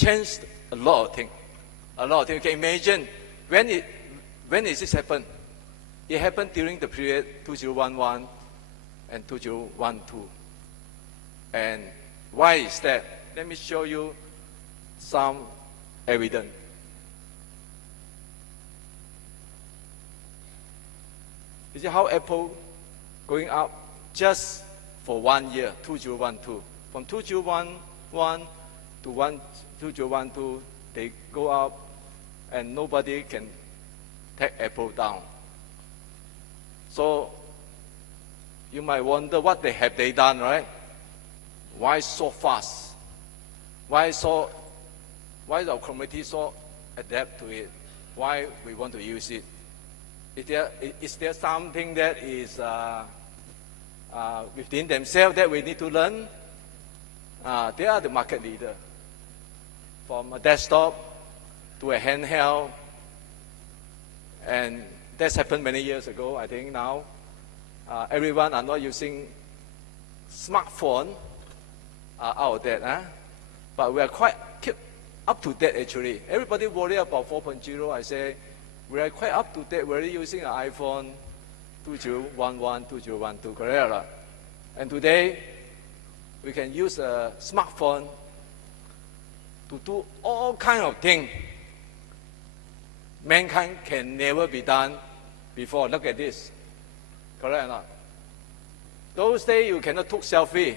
changed a lot of things. A lot of things. You can imagine when did this happen? It happened during the period 2011 and 2012. And why is that? Let me show you some evidence. You see how Apple going up just for 1 year, 2012. From 2011 to 2012, they go up and nobody can take Apple down. So you might wonder what have they done, right? Why so fast? Why our community so adapt to it? Why we want to use it? Is there something that is within themselves that we need to learn? They are the market leader. From a desktop to a handheld, and that's happened many years ago. I think now everyone are not using smartphone out of that, but we are quite keep up to date actually. Everybody worry about 4.0. I say we are quite up to date. We're already using an iPhone 2011, 2012, correct? And today we can use a smartphone to do all kinds of things mankind can never be done before. Look at this. Correct or not? Those days you cannot take selfie.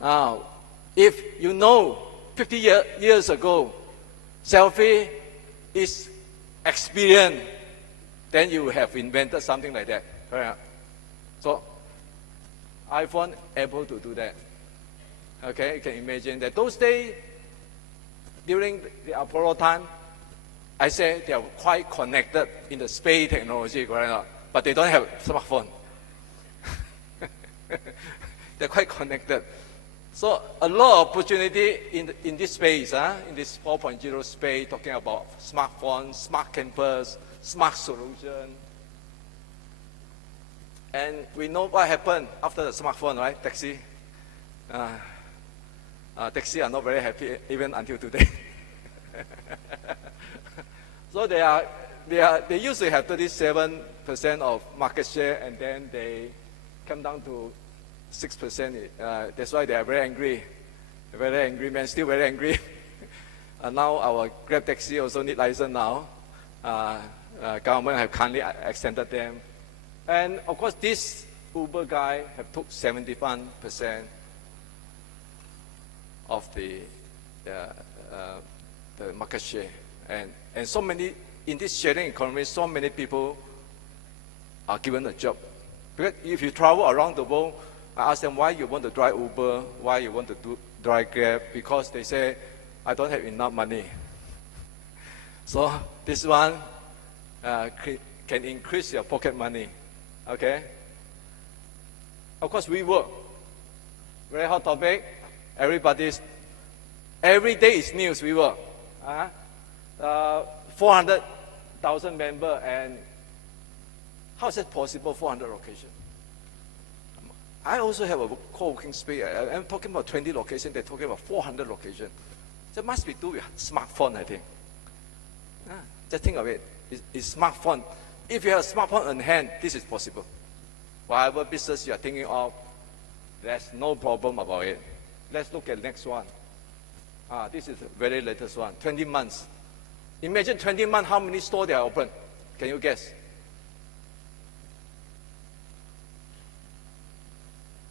Now, if you know 50 years ago, selfie is experience, then you have invented something like that. Correct? So, iPhone able to do that. Okay, you can imagine that. Those days, during the Apollo time, I say they are quite connected in the space technology, correct? But they don't have smartphone. They're quite connected. So a lot of opportunity in this space, in this 4.0 space, talking about smartphone, smart campus, smart solution. And we know what happened after the smartphone, right? Taxi. Taxi are not very happy even until today. So they used to have 37% of market share, and then they come down to 6%. That's why they are very angry. Very angry man, still very angry. Now our Grab taxi also need license now. Government have kindly extended them. And of course this Uber guy have took 71% of the market share. And so many, in this sharing economy, so many people are given a job. Because if you travel around the world, I ask them why you want to drive Uber, why you want to drive Grab, because they say, I don't have enough money. So this one can increase your pocket money, okay? Of course we work. Very hot topic. Every day is news, we work. 400,000 members, and how is it possible, 400 locations? I also have a co-working space. I'm talking about 20 locations, they're talking about 400 locations. So it must be do with smartphone, I think. Just think of it. It's smartphone. If you have a smartphone on hand, this is possible. Whatever business you are thinking of, there's no problem about it. Let's look at the next one. This is the very latest one, 20 months. Imagine 20 months, how many stores they are open? Can you guess?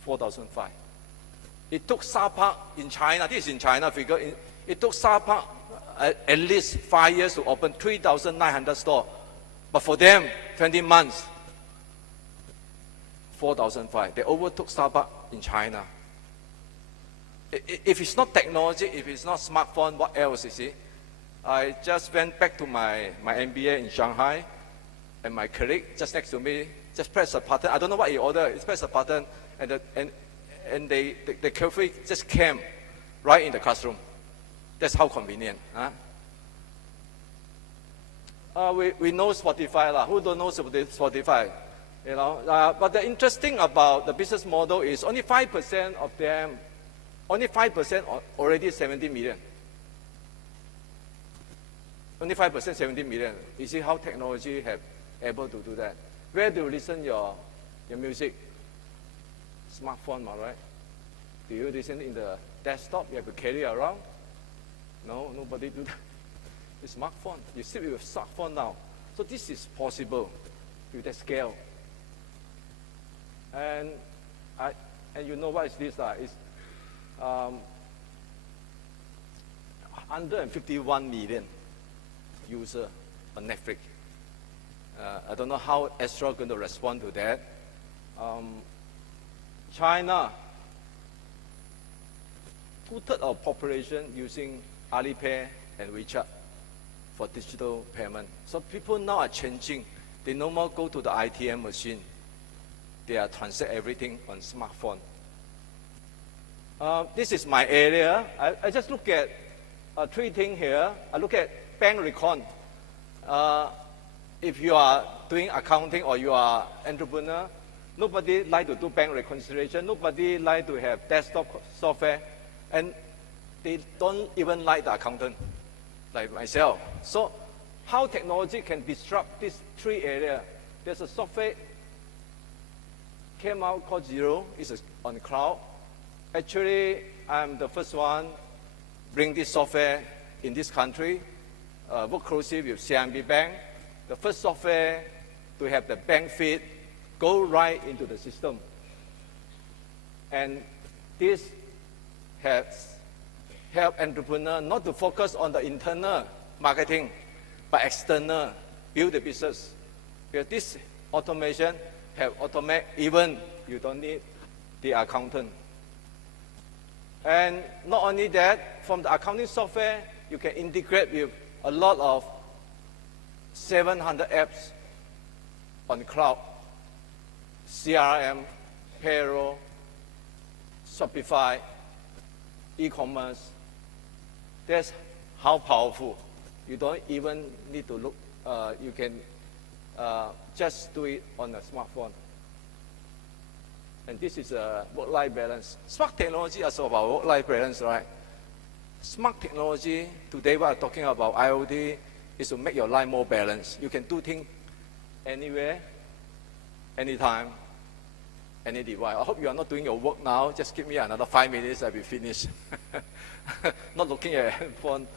4,005. It took Sabah in China, this is in China figure, it took Sabah at least 5 years to open 3,900 stores. But for them, 20 months, 4,005. They overtook Sabah in China. If it's not technology, if it's not smartphone, what else is it? I just went back to my MBA in Shanghai, and my colleague just next to me just press a button. I don't know what he ordered. He pressed a button, and they carefully just came right in the classroom. That's how convenient. We know Spotify lah. Who don't know Spotify? You know. But the interesting about the business model is only 5% of them. Only 5% already 70 million. only 5%, 17 million. You see how technology have able to do that. Where do you listen your music? Smartphone, right? Do you listen in the desktop? You have to carry around? No, nobody do that. It's smartphone. You sit with a smartphone now. So this is possible with that scale. And you know what is this? It's 151 million users on Netflix. I don't know how Astro going to respond to that. China, 2/3 of population using Alipay and WeChat for digital payment. So people now are changing. They no more go to the ATM machine. They are transact everything on smartphone. This is my area. I just look at 3 things here. I look at bank recon. If you are doing accounting or you are entrepreneur, nobody like to do bank reconciliation. Nobody like to have desktop software. And they don't even like the accountant, like myself. So how technology can disrupt these 3 areas? There's a software came out called Zero. It's on cloud. Actually, I'm the first one bring this software in this country. Work closely with CIMB Bank. The first software to have the bank feed go right into the system. And this has helped entrepreneurs not to focus on the internal marketing, but external, build the business. Because this automation have automate even you don't need the accountant. And not only that, from the accounting software, you can integrate with a lot of 700 apps on the cloud. CRM, payroll, Shopify, e-commerce. That's how powerful. You don't even need to look, you can just do it on a smartphone. And this is a work-life balance. Smart technology is about work-life balance, right? Smart technology, today we are talking about IoT, is to make your life more balanced. You can do things anywhere, anytime, any device. I hope you are not doing your work now. Just give me another 5 minutes, I'll be finished. Not looking at your handphone.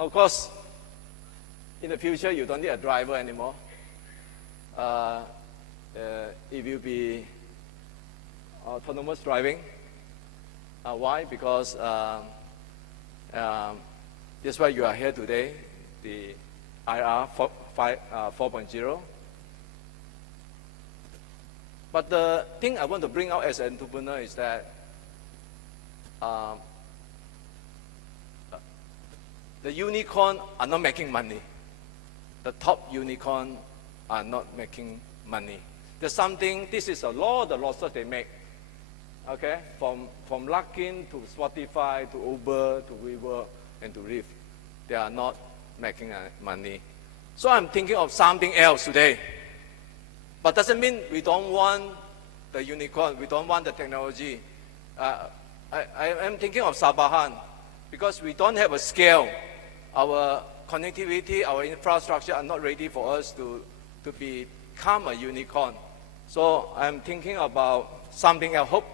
Of course, in the future, you don't need a driver anymore. It will be autonomous driving. Why? Because that's why you are here today, the IR 4.0. But the thing I want to bring out as an entrepreneur is that the unicorn are not making money. The top unicorn are not making money. There's something, this is a law, the losses they make. Okay, from Luckin to Spotify to Uber to Uber and to Lyft, they are not making money. So I'm thinking of something else today. But doesn't mean we don't want the unicorn, we don't want the technology. I'm thinking of Sabah because we don't have a scale. Our connectivity, our infrastructure are not ready for us to become a unicorn. So I'm thinking about something I hope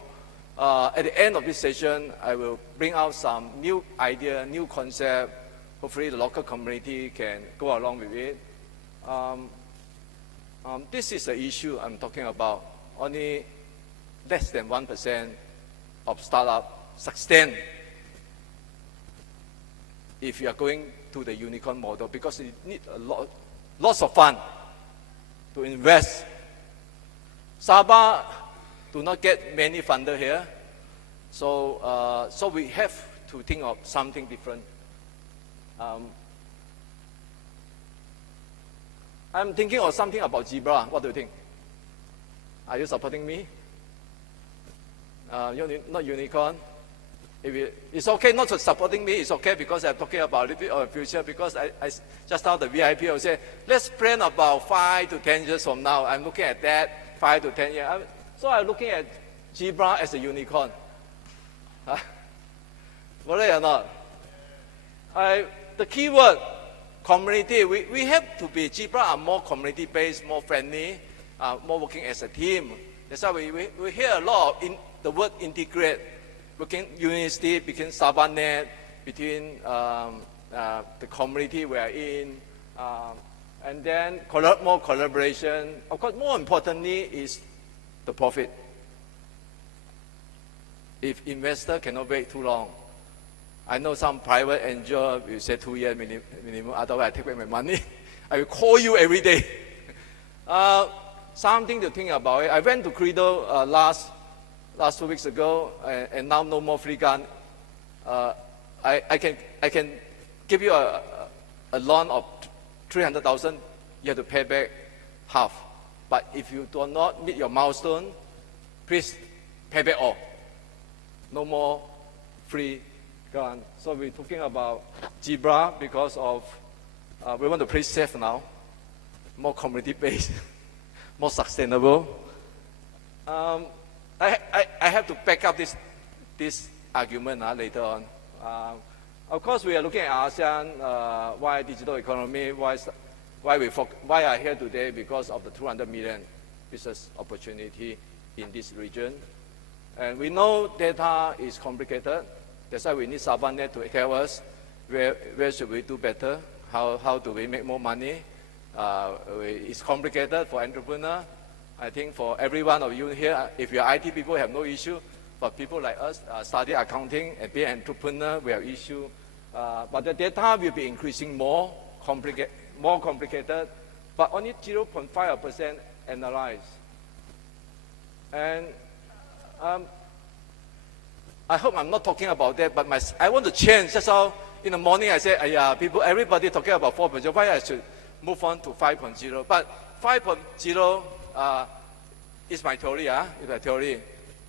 at the end of this session, I will bring out some new idea, new concept. Hopefully the local community can go along with it. This is the issue I'm talking about. Only less than 1% of startup sustain if you are going to the unicorn model, because you need lots of fund to invest. Sabah do not get many funder here, so we have to think of something different. I'm thinking of something about zebra. What do you think? Are you supporting me? Not unicorn. It's okay not to supporting me. It's okay because I'm talking about a little bit of the future. Because I just now the VIP will say, let's plan about 5 to 10 years from now. I'm looking at that 5 to 10 years. So I'm looking at zebra as a unicorn. Correct or not? The keyword, community, we have to be, Zebra are more community-based, more friendly, more working as a team. That's why we hear a lot of the word integrate, working unity between Sabah net, between the community we are in, and then more collaboration. Of course, more importantly is the profit. If investor cannot wait too long, I know some private angel will say 2 years minimum, otherwise I take back my money. I will call you every day. Something to think about. I went to Credo last 2 weeks ago, and now no more free gun. I can give you a loan of 300,000. You have to pay back half. But if you do not meet your milestone, please pay back all. No more free gun. So we're talking about Zebra because of we want to play safe now, more community-based, more sustainable. I have to back up this argument later on. Of course, we are looking at ASEAN, why digital economy, why I are here today because of the 200 million business opportunity in this region. And we know data is complicated. That's why we need Sabah net to help us. Where should we do better? How do we make more money? It's complicated for entrepreneur. I think for every one of you here, if you're IT people, have no issue. But people like us study accounting and be an entrepreneur, we have issue. But the data will be increasing more complicated, but only 0.5% analyzed. And I hope I'm not talking about that, but I want to change. That's how in the morning I said, everybody talking about 4.0, why I should move on to 5.0. But 5.0 is my theory, is my theory.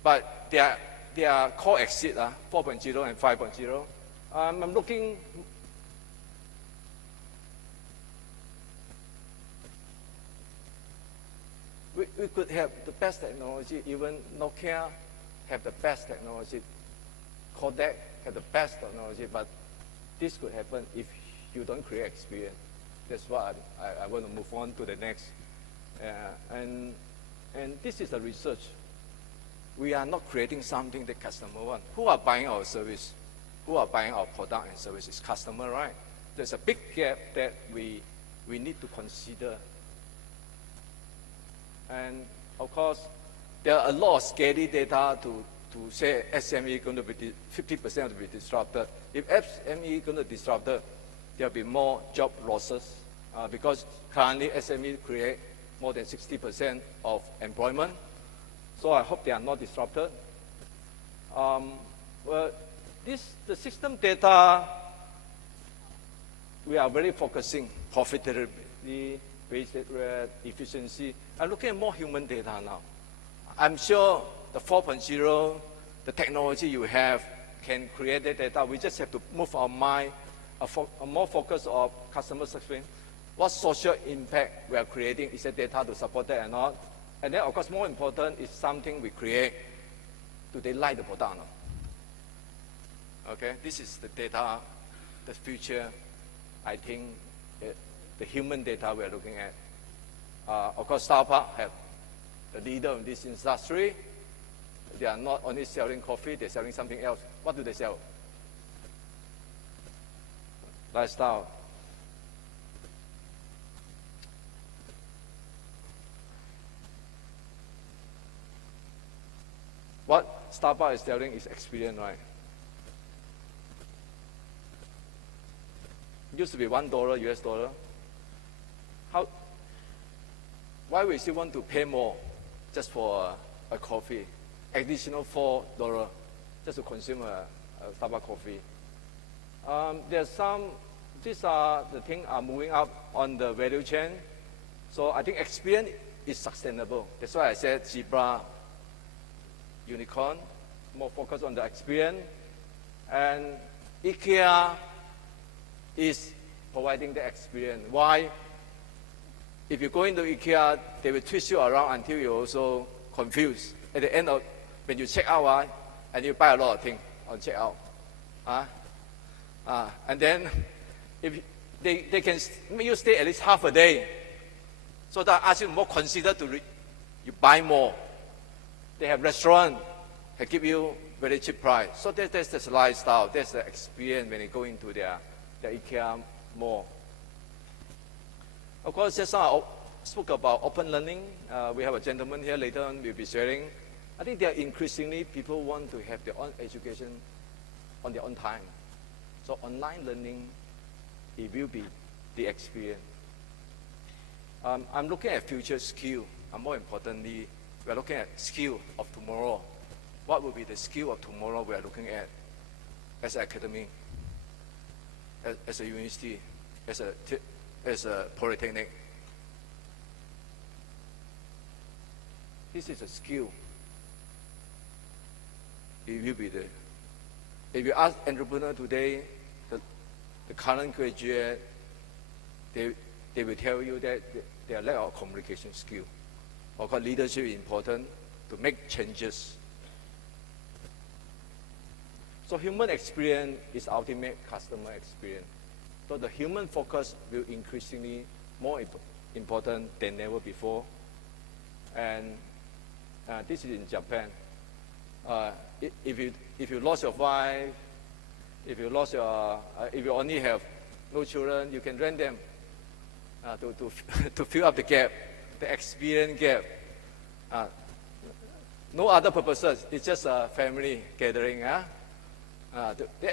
But they are coexist, 4.0 and 5.0. I'm looking. We could have the best technology, even Nokia have the best technology, Kodak have the best technology, but this could happen if you don't create experience. That's why I want to move on to the next. And this is a research. We are not creating something that customer want. Who are buying our service? Who are buying our product and services? Customer, right? There's a big gap that we need to consider. And of course, there are a lot of scary data to say SME is going to be 50% to be disrupted. If SME is going to be disrupted, there will be more job losses because currently SME create more than 60% of employment. So I hope they are not disrupted. Well, the system data, we are very focusing profitability, basic rate, efficiency. I'm looking at more human data now. I'm sure the 4.0, the technology you have can create the data. We just have to move our mind, a more focus of customer success. What social impact we are creating? Is the data to support that or not? And then, of course, more important is something we create. Do they like the product or not? Okay, this is the data, the future. I think the human data we are looking at. Of course, Starbucks have the leader in this industry. They are not only selling coffee, they're selling something else. What do they sell? Lifestyle. What Starbucks is selling is experience, right? It used to be $1 US dollar. Why we still want to pay more just for a coffee? Additional $4 just to consume a Starbucks coffee. There's some, these are the things are moving up on the value chain. So I think experience is sustainable. That's why I said Zebra, unicorn, more focused on the experience. And IKEA is providing the experience. Why? If you go into IKEA, they will twist you around until you're also confused. At the end of, when you check out, and you buy a lot of things on check out. And then if they can make you stay at least half a day, so that ask you more consider to you buy more. They have restaurant, they give you very cheap price. So that's the lifestyle, that's the experience when they go into their IKEA mall. Of course, just now I spoke about open learning. We have a gentleman here later on will be sharing. I think there are increasingly people want to have their own education on their own time. So online learning, it will be the experience. I'm looking at future skill, and more importantly, we're looking at skill of tomorrow. What will be the skill of tomorrow we are looking at as an academy, as a university, as a polytechnic? This is a skill. It will be there. If you ask entrepreneur today, the current graduate, they will tell you that they are lack of communication skill. Of course, leadership is important to make changes. So human experience is ultimate customer experience. So the human focus will increasingly more important than ever before. And this is in Japan. If you lost your wife, if you only have no children, you can rent them to fill up the gap, the experience gap. No other purposes. It's just a family gathering. There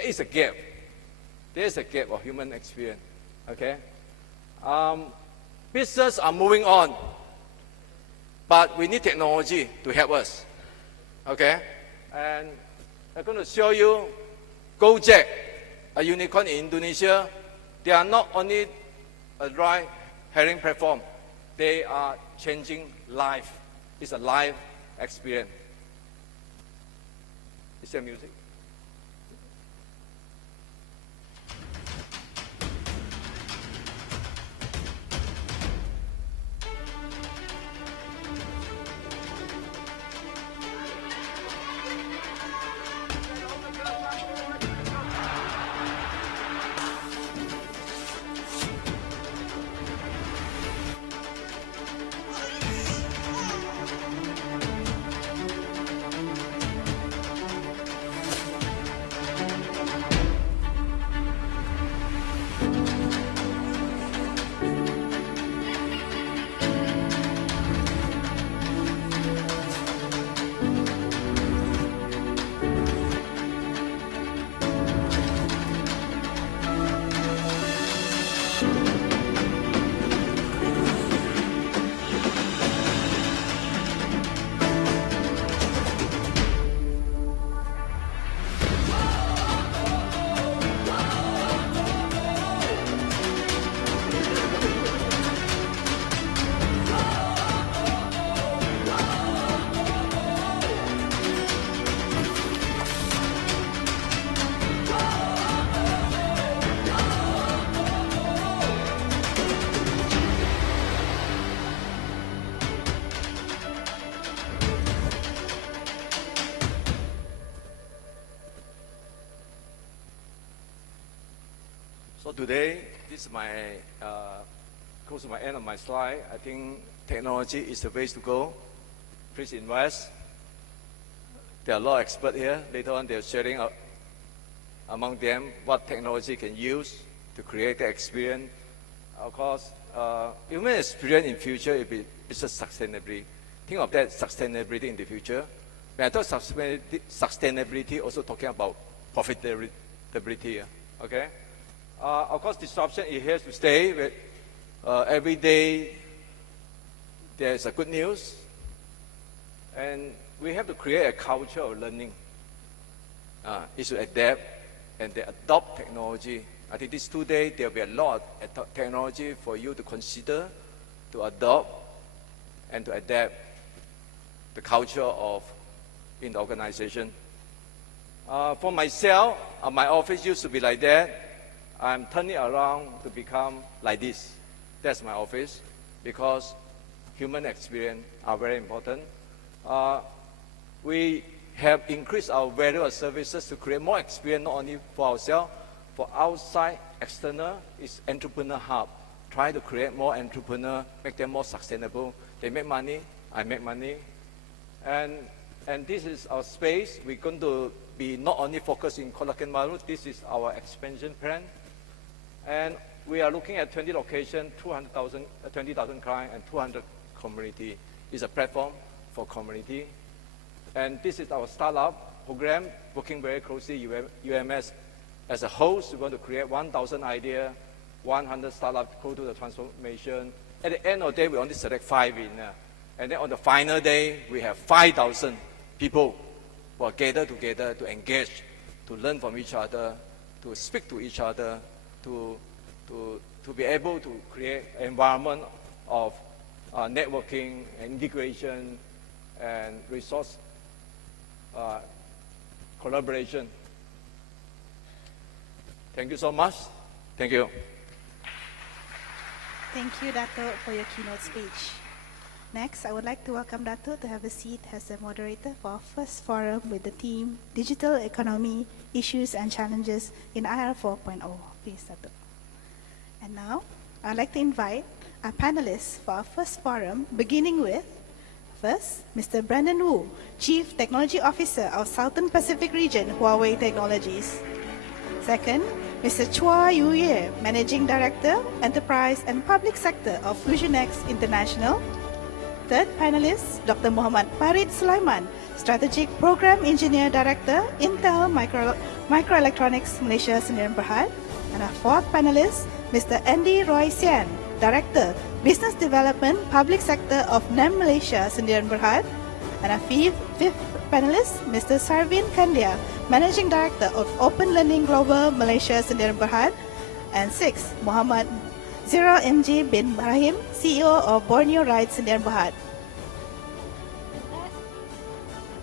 is a gap. There is a gap of human experience. Okay. Business are moving on, but we need technology to help us. Okay. And I'm going to show you Gojek, a unicorn in Indonesia. They are not only a ride-hailing platform, they are changing life. It's a life experience. Is there music? So today, this is my close to my end of my slide. I think technology is the way to go. Please invest. There are a lot of experts here. Later on, they're sharing among them what technology can use to create the experience. Of course, human experience in future is just sustainability. Think of that sustainability in the future. When I talk sustainability, also talking about profitability. Okay. Of course, disruption is here to stay. Every day there's a good news, and we have to create a culture of learning. Is to adapt and they adopt technology. I think these 2 days there will be a lot of technology for you to consider, to adopt, and to adapt the culture in the organization. For myself, my office used to be like that. I'm turning around to become like this. That's my office, because human experience are very important. We have increased our value of services to create more experience, not only for ourselves, for outside, external, is entrepreneur hub. Try to create more entrepreneur, make them more sustainable. They make money, I make money. And this is our space. We're going to be not only focused in Kuala Kinabalu, this is our expansion plan. And we are looking at 20 locations, 20,000 clients, and 200 community. It's a platform for community. And this is our startup program, working very closely with UMS. As a host, we want to create 1,000 ideas, 100 startups go to the transformation. At the end of the day, we only select 5 winners. And then on the final day, we have 5,000 people who are gathered together to engage, to learn from each other, to speak to each other, to be able to create an environment of networking and integration and resource collaboration. Thank you so much. Thank you. Thank you, Datuk, for your keynote speech. Next, I would like to welcome Datuk to have a seat as the moderator for our first forum with the theme Digital Economy, Issues and Challenges in IR 4.0. Please, Datuk. And now, I'd like to invite our panelists for our first forum, beginning with, first, Mr. Brandon Wu, Chief Technology Officer of Southern Pacific Region, Huawei Technologies. Second, Mr. Chua Yu-ye, Managing Director, Enterprise and Public Sector of FusionX International. Third panelist, Dr. Muhammad Farid Sulaiman, Strategic Program Engineer Director, Intel Microelectronics Malaysia Sdn Bhd. And our fourth panelist, Mr. Andy Roy Sian, Director, Business Development, Public Sector of NEM Malaysia Sdn Bhd. And our fifth panelist, Mr. Sarvin Kandia, Managing Director of Open Learning Global Malaysia Sdn Bhd. And sixth, Muhammad Zira MJ bin Ibrahim, CEO of Borneo Rides Sdn Bhd.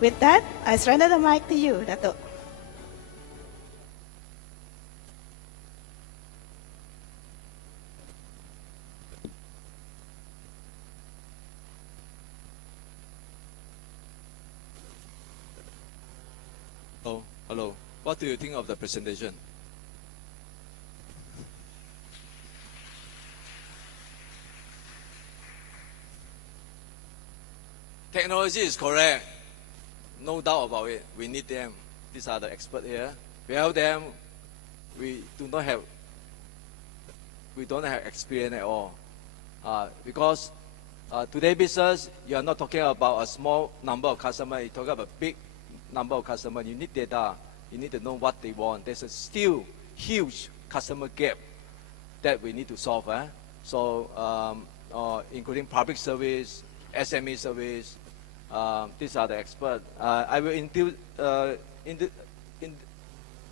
With that, I surrender the mic to you, Datuk. Oh, hello. What do you think of the presentation? Technology is correct. No doubt about it. We need them. These are the experts here. Without them, we don't have experience at all. Because today business, you are not talking about a small number of customers. You're talking about a big number of customers. You need data. You need to know what they want. There's a still huge customer gap that we need to solve. So, including public service, SME service. These are the experts. I will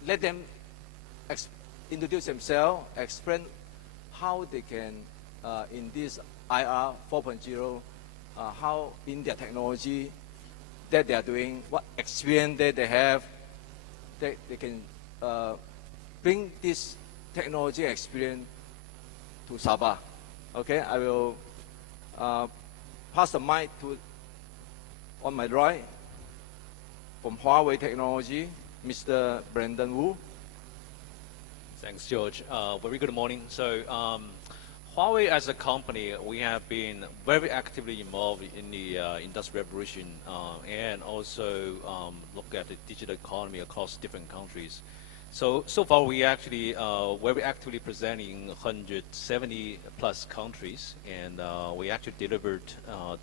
let them introduce themselves, explain how they can, in this IR 4.0, how in their technology that they are doing, what experience that they have, that they can bring this technology experience to Sabah. Okay, I will pass the mic to, on my right, from Huawei Technology, Mr. Brandon Wu. Thanks, George. Very good morning. So, Huawei as a company, we have been very actively involved in the industrial revolution and also look at the digital economy across different countries. So far we actually very actively presenting 170 plus countries, and we actually delivered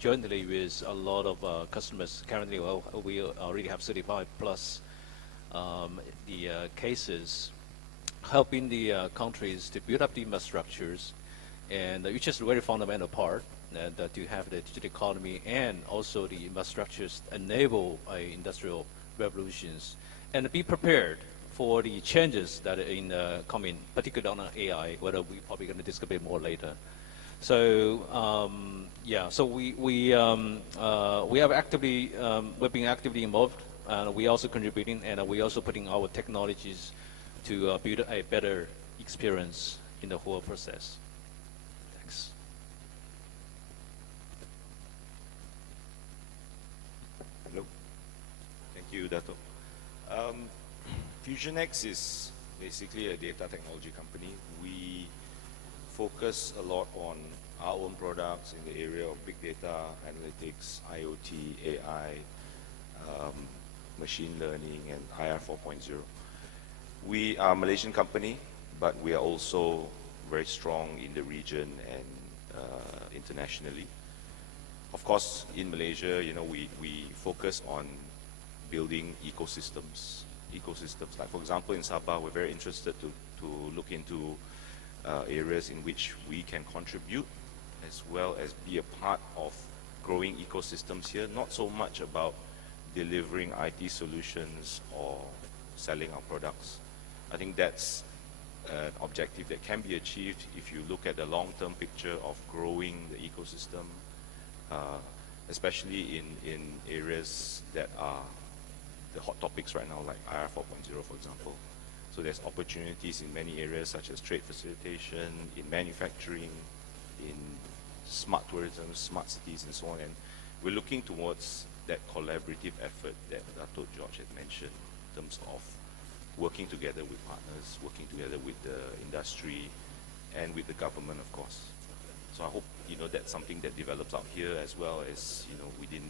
jointly with a lot of customers. Currently, we already have 35 plus the cases, helping the countries to build up the infrastructures, and which is a very fundamental part, and to have the digital economy and also the infrastructures enable industrial revolutions, and be prepared for the changes that are coming, particularly on AI, whether we're probably going to discuss a bit more later. So yeah, so we have actively we've been actively involved, and we also contributing, and we also putting our technologies to build a better experience in the whole process. Thanks. Hello. Thank you, Datuk. FusionX is basically a data technology company. We focus a lot on our own products in the area of big data, analytics, IoT, AI, machine learning, and IR 4.0. We are a Malaysian company, but we are also very strong in the region and internationally. Of course, in Malaysia, you know, we focus on building ecosystems. Like, for example, in Sabah, we're very interested to look into areas in which we can contribute as well as be a part of growing ecosystems here, not so much about delivering IT solutions or selling our products. I think that's an objective that can be achieved if you look at the long-term picture of growing the ecosystem, especially in areas that are the hot topics right now, like IR 4.0, for example. So there's opportunities in many areas such as trade facilitation, in manufacturing, in smart tourism, smart cities, and so on. And we're looking towards that collaborative effort that Datuk George had mentioned in terms of working together with partners, working together with the industry, and with the government, of course. So I hope, you know, that's something that develops out here as well as, you know, within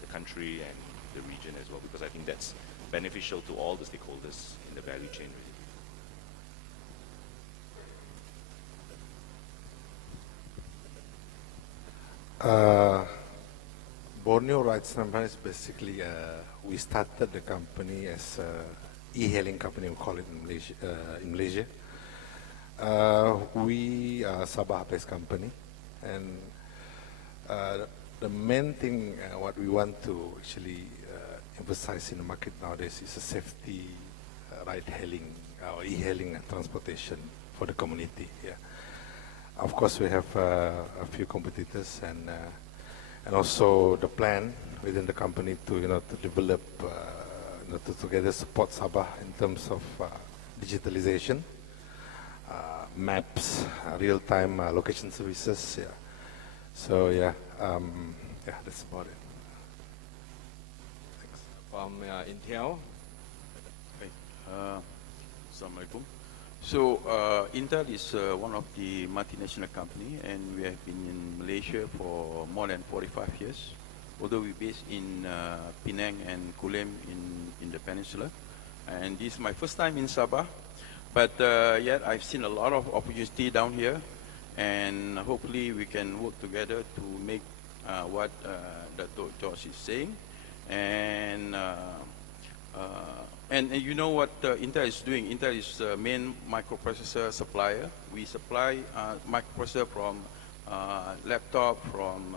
the country and the region as well, because I think that's beneficial to all the stakeholders in the value chain, really. Borneo Rights Number is basically, we started the company as an e-hailing company, we call it in Malaysia. We are a Sabah-based company, and the main thing what we want to actually emphasize in the market nowadays is a safety ride-hailing or e-hailing transportation for the community. Yeah. Of course, we have a few competitors, and also the plan within the company to, you know, to develop, you know, to together support Sabah in terms of digitalization, maps, real-time location services. Yeah. So yeah, yeah, that's about it. Thanks. From Intel. Assalamualaikum. So Intel is one of the multinational company, and we have been in Malaysia for more than 45 years. Although we're based in Penang and Kulim in the peninsula, and this is my first time in Sabah, but yet I've seen a lot of opportunity down here, and hopefully we can work together to make what Datuk George is saying, and you know what Intel is doing. Intel is the main microprocessor supplier. We supply microprocessor from laptop, from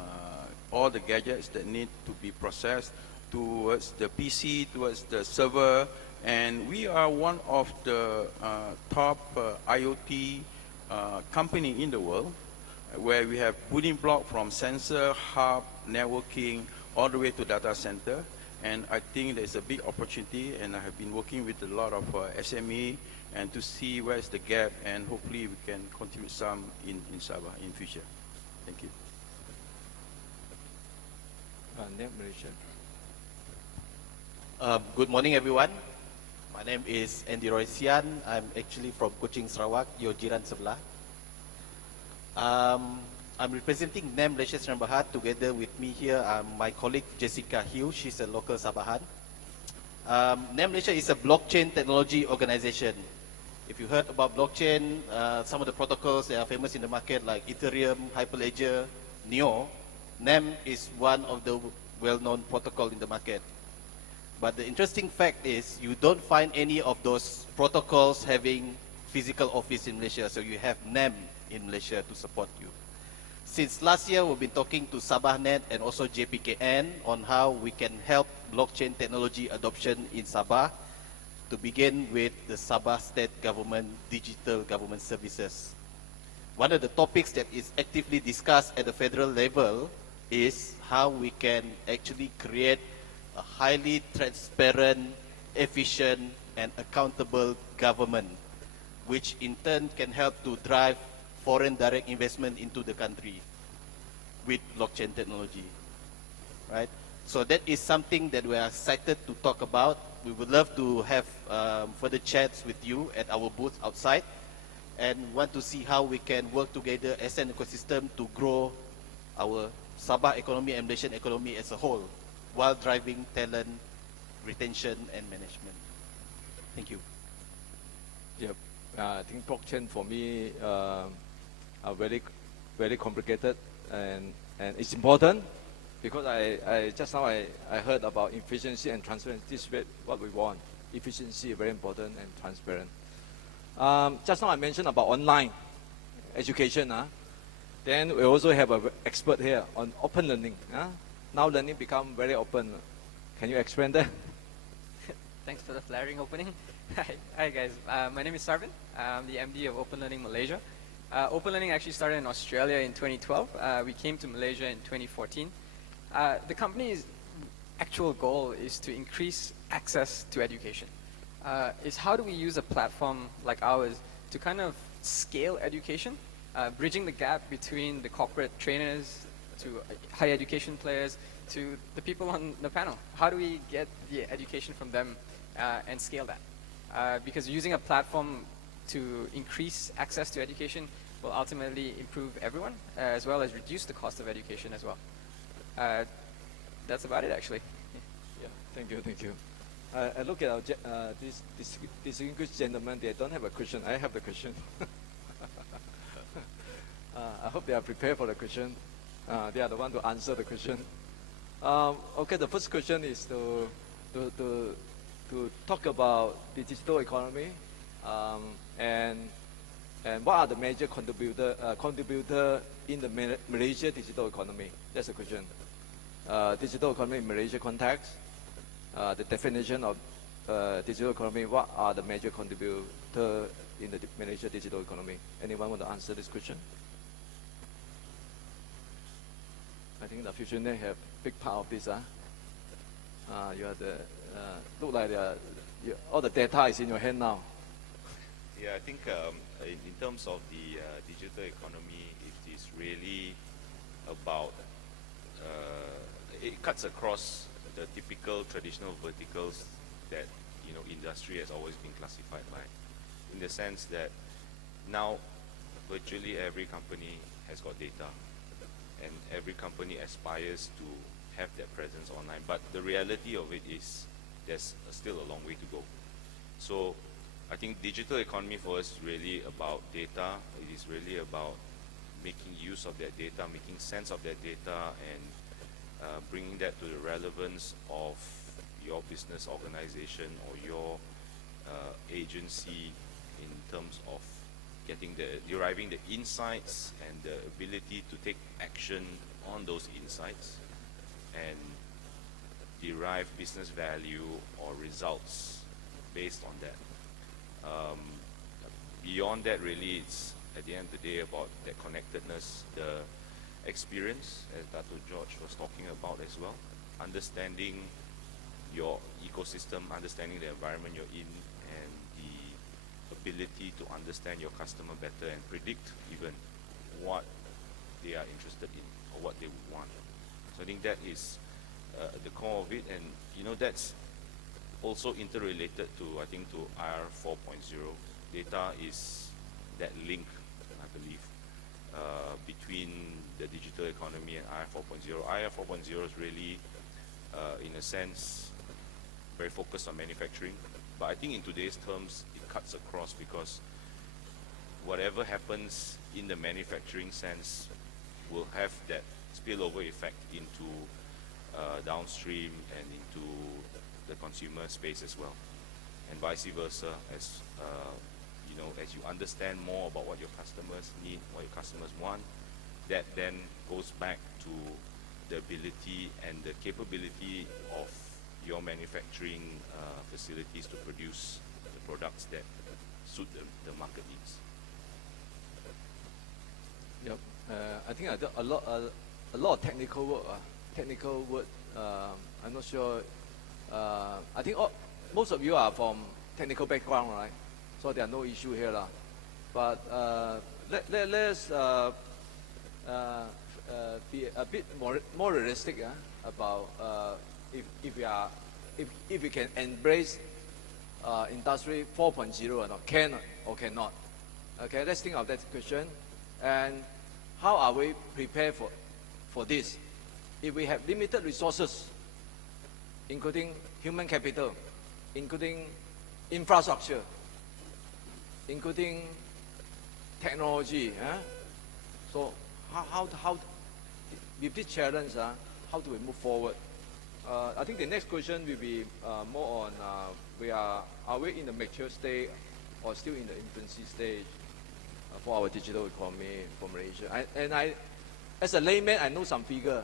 all the gadgets that need to be processed towards the PC, towards the server, and we are one of the top IoT company in the world, where we have building block from sensor, hub, networking, all the way to data center. And I think there's a big opportunity, and I have been working with a lot of SME and to see where's the gap, and hopefully we can contribute some in Sabah in future. Thank you. Malaysia. Good morning, everyone. My name is Andy Roysian. I'm actually from Kuching, Sarawak, your jiran sebelah. I'm representing NEM Malaysia Sdn Bhd. Together with me here, my colleague Jessica Hill. She's a local Sabahan. NEM Malaysia is a blockchain technology organization. If you heard about blockchain, some of the protocols that are famous in the market like Ethereum, Hyperledger, Neo, NEM is one of the well-known protocol in the market. But the interesting fact is you don't find any of those protocols having physical office in Malaysia, so you have NEM in Malaysia to support you. Since last year, we've been talking to SabahNet and also JPKN on how we can help blockchain technology adoption in Sabah, to begin with the Sabah State Government Digital Government Services. One of the topics that is actively discussed at the federal level is how we can actually create a highly transparent, efficient, and accountable government, which in turn can help to drive foreign direct investment into the country with blockchain technology, right? So that is something that we are excited to talk about. We would love to have further chats with you at our booth outside, and want to see how we can work together as an ecosystem to grow our Sabah economy and Malaysian economy as a whole, while driving talent, retention and management. Thank you. Yep. I think blockchain for me are very complicated, and it's important because I just now I heard about efficiency and transparency. This is what we want. Efficiency very important and transparent. Just now I mentioned about online education. Then we also have an expert here on open learning. Now learning become very open. Can you explain that? Thanks for the flattering opening. Hi guys, my name is Sarvin. I'm the MD of Open Learning Malaysia. Open Learning actually started in Australia in 2012. We came to Malaysia in 2014. The company's actual goal is to increase access to education. Is how do we use a platform like ours to kind of scale education, bridging the gap between the corporate trainers to higher education players to the people on the panel. How do we get the education from them and scale that? Because using a platform to increase access to education will ultimately improve everyone, as well as reduce the cost of education as well. That's about it, actually. Yeah, thank you. I look at our this distinguished gentlemen. They don't have a question. I have the question. I hope they are prepared for the question. They are the one to answer the question. Okay, the first question is to talk about the digital economy and what are the major contributor in the Malaysia digital economy. That's the question. Digital economy in Malaysia context, the definition of digital economy. What are the major contributor in the Malaysia digital economy? Anyone want to answer this question? I think the future have big part of this. You have the look like all the data is in your hand now. Yeah, I think in terms of the digital economy, it is really about it cuts across the typical traditional verticals that industry has always been classified by, in the sense that now virtually every company has got data, and every company aspires to have that presence online. But the reality of it is there's still a long way to go. So I think digital economy for us is really about data. It is really about making use of that data, making sense of that data, and bringing that to the relevance of your business organization or your agency in terms of deriving the insights and the ability to take action on those insights and derive business value or results based on that. Beyond that, really, it's at the end of the day about that connectedness, the experience, as Datuk George was talking about as well, understanding your ecosystem, understanding the environment you're in, and the ability to understand your customer better and predict even what they are interested in or what they would want. So I think that is the core of it, and that's also interrelated to, I think, to IR 4.0. Data is that link, I believe, between the digital economy and IR 4.0. IR 4.0 is really, in a sense, very focused on manufacturing. But I think in today's terms, it cuts across, because whatever happens in the manufacturing sense will have that spillover effect into downstream and into the consumer space as well, and vice versa. As as you understand more about what your customers need, what your customers want, that then goes back to the ability and the capability of your manufacturing facilities to produce the products that suit the market needs. Yep. I think I did a lot of technical work. I'm not sure. I think most of you are from technical background, right? So there are no issue here, lah. But let's be a bit more realistic. about if we can embrace Industry 4.0 or not, can or cannot. Okay, let's think of that question. And how are we prepared for this? If we have limited resources, including human capital, including infrastructure, including technology, so how with this challenge, how do we move forward? I think the next question will be more on are we in the mature stage or still in the infancy stage for our digital economy for Malaysia? As a layman, I know some figure.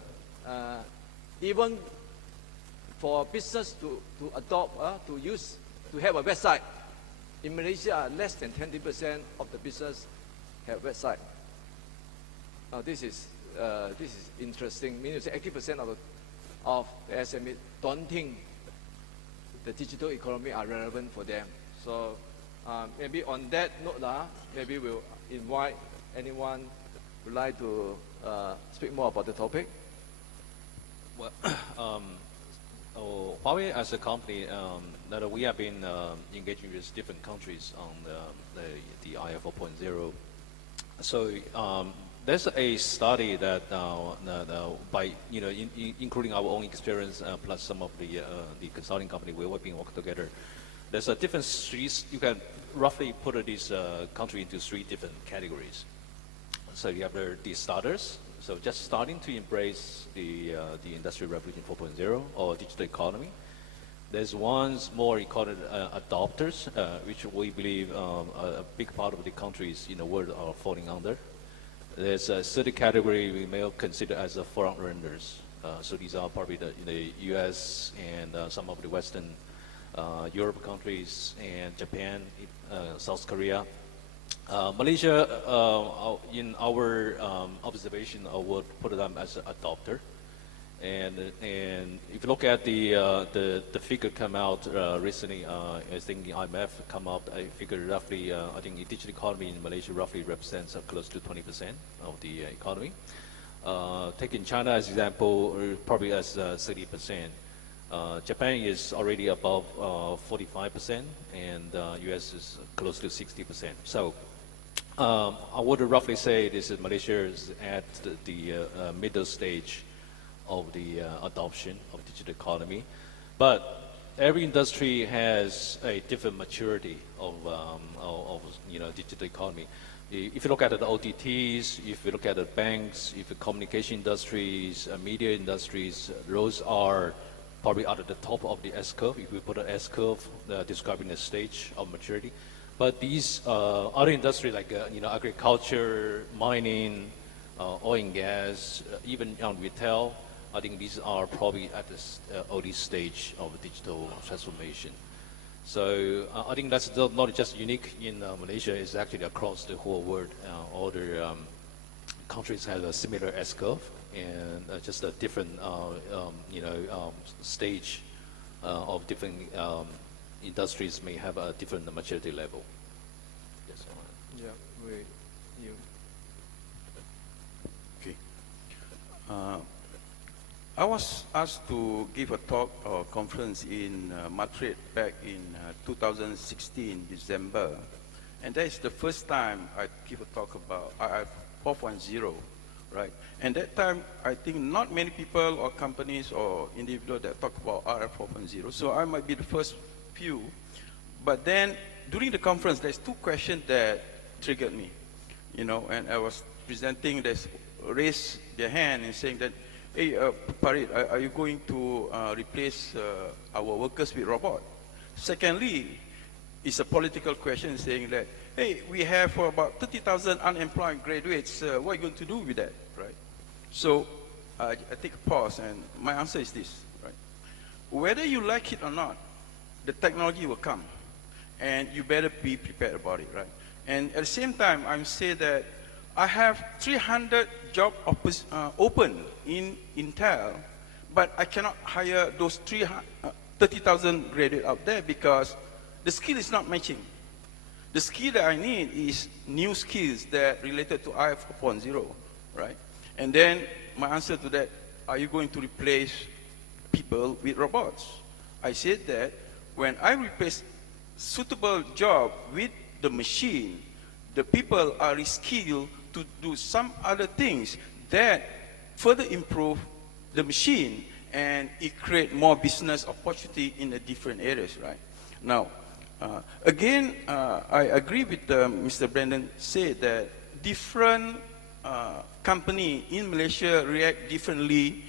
Even for business to adopt, to have a website, in Malaysia, less than 20% of the business have website. Now this is interesting. Meaning 80% of the SME don't think the digital economy are relevant for them. So maybe on that note, maybe we'll invite anyone who would like to speak more about the topic. Well, Huawei as a company, that we have been engaging with different countries on the IF 4.0. So there's a study that by including our own experience plus some of the consulting company we've been working together. There's a different streets. You can roughly put this country into 3 different categories. So you have the starters. So just starting to embrace the Industrial Revolution 4.0 or digital economy. There's ones more called adopters, which we believe a big part of the countries in the world are falling under. There's a third category we may consider as the front runners. So these are probably the US and some of the Western Europe countries and Japan, South Korea. Malaysia, in our observation, would put them as an adopter. And if you look at the figure come out recently, I think the IMF come out, I figure roughly, I think the digital economy in Malaysia roughly represents close to 20% of the economy. Taking China as example, probably as 30%. Japan is already above 45%, and US is close to 60%. So I would roughly say this is Malaysia is at the middle stage of the adoption of digital economy, but every industry has a different maturity of digital economy. If you look at the OTTs, if you look at the banks, if the communication industries, media industries, those are probably at the top of the S curve. If we put an S curve describing the stage of maturity, but these other industries like agriculture, mining, oil and gas, even on retail, I think these are probably at this early stage of digital transformation. So I think that's not just unique in Malaysia, it's actually across the whole world. All the countries have a similar S curve and just a different stage of different industries may have a different maturity level. Yes. Yeah, you. Okay. I was asked to give a talk or conference in Madrid back in 2016, December. And that is the first time I give a talk about IF 4.0, right? And that time, I think not many people or companies or individuals that talk about IF 4.0. So I might be the first few. But then, during the conference, there's 2 questions that triggered me. And I was presenting, they raised their hand and saying that, hey, Parit, are you going to replace our workers with robots? Secondly, it's a political question saying that, hey, we have about 30,000 unemployed graduates. What are you going to do with that, right? So I take a pause, and my answer is this, right? Whether you like it or not, the technology will come, and you better be prepared about it, right? And at the same time, I'm saying that I have 300 jobs open in Intel, but I cannot hire those 30,000 graduates out there because the skill is not matching. The skill that I need is new skills that related to IF 4.0, right? And then my answer to that, are you going to replace people with robots? I said that when I replace suitable job with the machine, the people are reskilled to do some other things that further improve the machine, and it create more business opportunity in the different areas, right? Now, again, I agree with Mr. Brandon said that different company in Malaysia react differently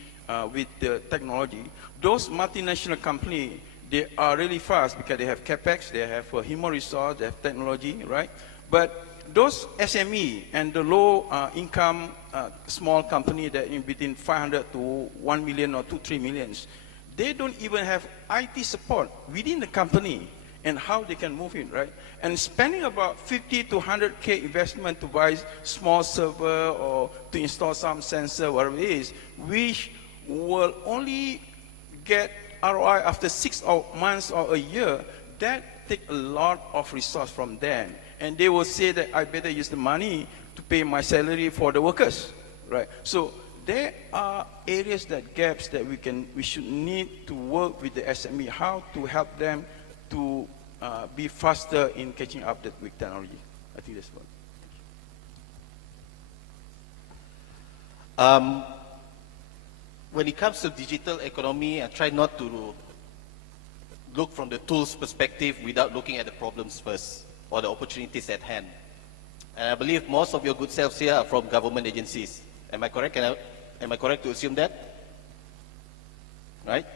with the technology. Those multinational company, they are really fast because they have capex, they have human resource, they have technology, right? But those SME and the low income small company that in between 500 to 1 million or 2-3 millions, they don't even have IT support within the company and how they can move in, right? And spending about 50 to 100K investment to buy small server or to install some sensor, whatever it is, which will only get ROI after 6 months or a year, that take a lot of resource from them. And they will say that I better use the money to pay my salary for the workers, right? So there are areas that gaps that we should need to work with the SME, how to help them to be faster in catching up with technology. I think that's one. When it comes to digital economy, I try not to look from the tools perspective without looking at the problems first or the opportunities at hand. And I believe most of your good selves here are from government agencies. Am I correct? Am I correct to assume that? Right?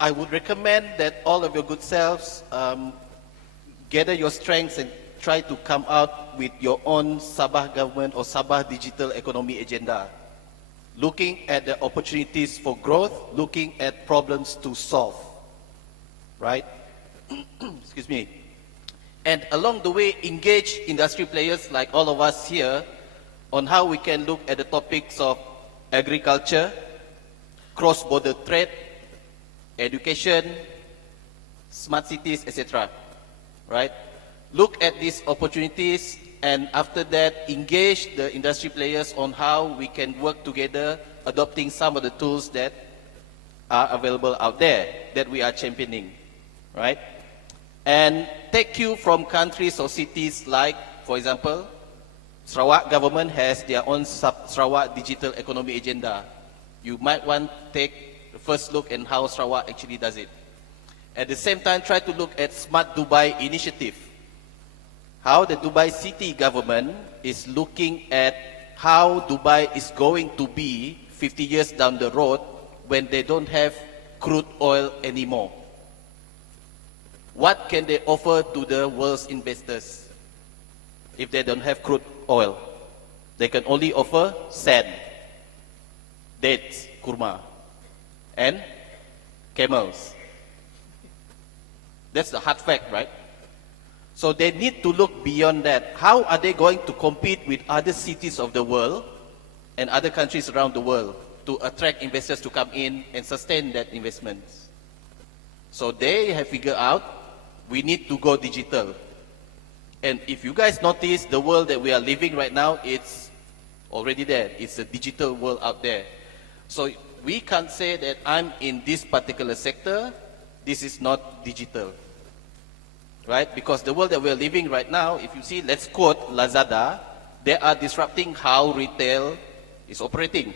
I would recommend that all of your good selves gather your strengths and try to come out with your own Sabah government or Sabah digital economy agenda. Looking at the opportunities for growth, looking at problems to solve. Right? Excuse me. And along the way, engage industry players like all of us here on how we can look at the topics of agriculture, cross-border trade, education, smart cities, etc. Right? Look at these opportunities, and after that, engage the industry players on how we can work together, adopting some of the tools that are available out there that we are championing. Right? And take cue from countries or cities like, for example, Sarawak government has their own Sarawak digital economy agenda. You might want to take the first look at how Sarawak actually does it. At the same time, try to look at Smart Dubai initiative. How the Dubai city government is looking at how Dubai is going to be 50 years down the road when they don't have crude oil anymore. What can they offer to the world's investors if they don't have crude oil? They can only offer sand, dates, kurma, and camels. That's the hard fact, right? So they need to look beyond that. How are they going to compete with other cities of the world and other countries around the world to attract investors to come in and sustain that investment? So they have figured out we need to go digital. And if you guys notice, the world that we are living right now, it's already there. It's a digital world out there. So we can't say that I'm in this particular sector, this is not digital. Right? Because the world that we're living right now, if you see, let's quote Lazada, they are disrupting how retail is operating.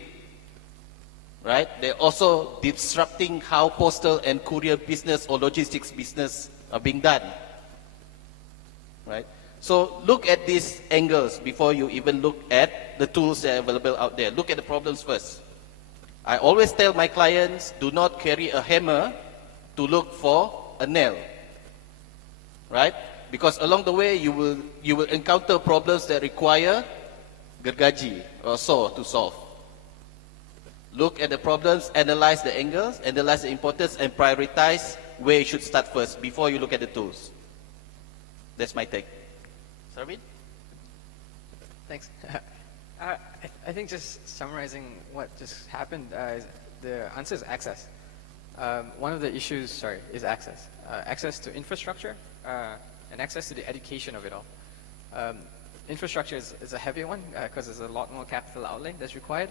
Right? They're also disrupting how postal and courier business or logistics business are being done. Right? So look at these angles before you even look at the tools that are available out there. Look at the problems first. I always tell my clients, do not carry a hammer to look for a nail. Right? Because along the way you will encounter problems that require gergaji or saw to solve. Look at the problems, analyze the angles, analyze the importance, and prioritize where you should start first before you look at the tools. That's my take. Sarvin? Thanks. I think just summarizing what just happened, the answer is access. One of the issues, is access. Access to infrastructure and access to the education of it all. Infrastructure is a heavy one because there's a lot more capital outlay that's required.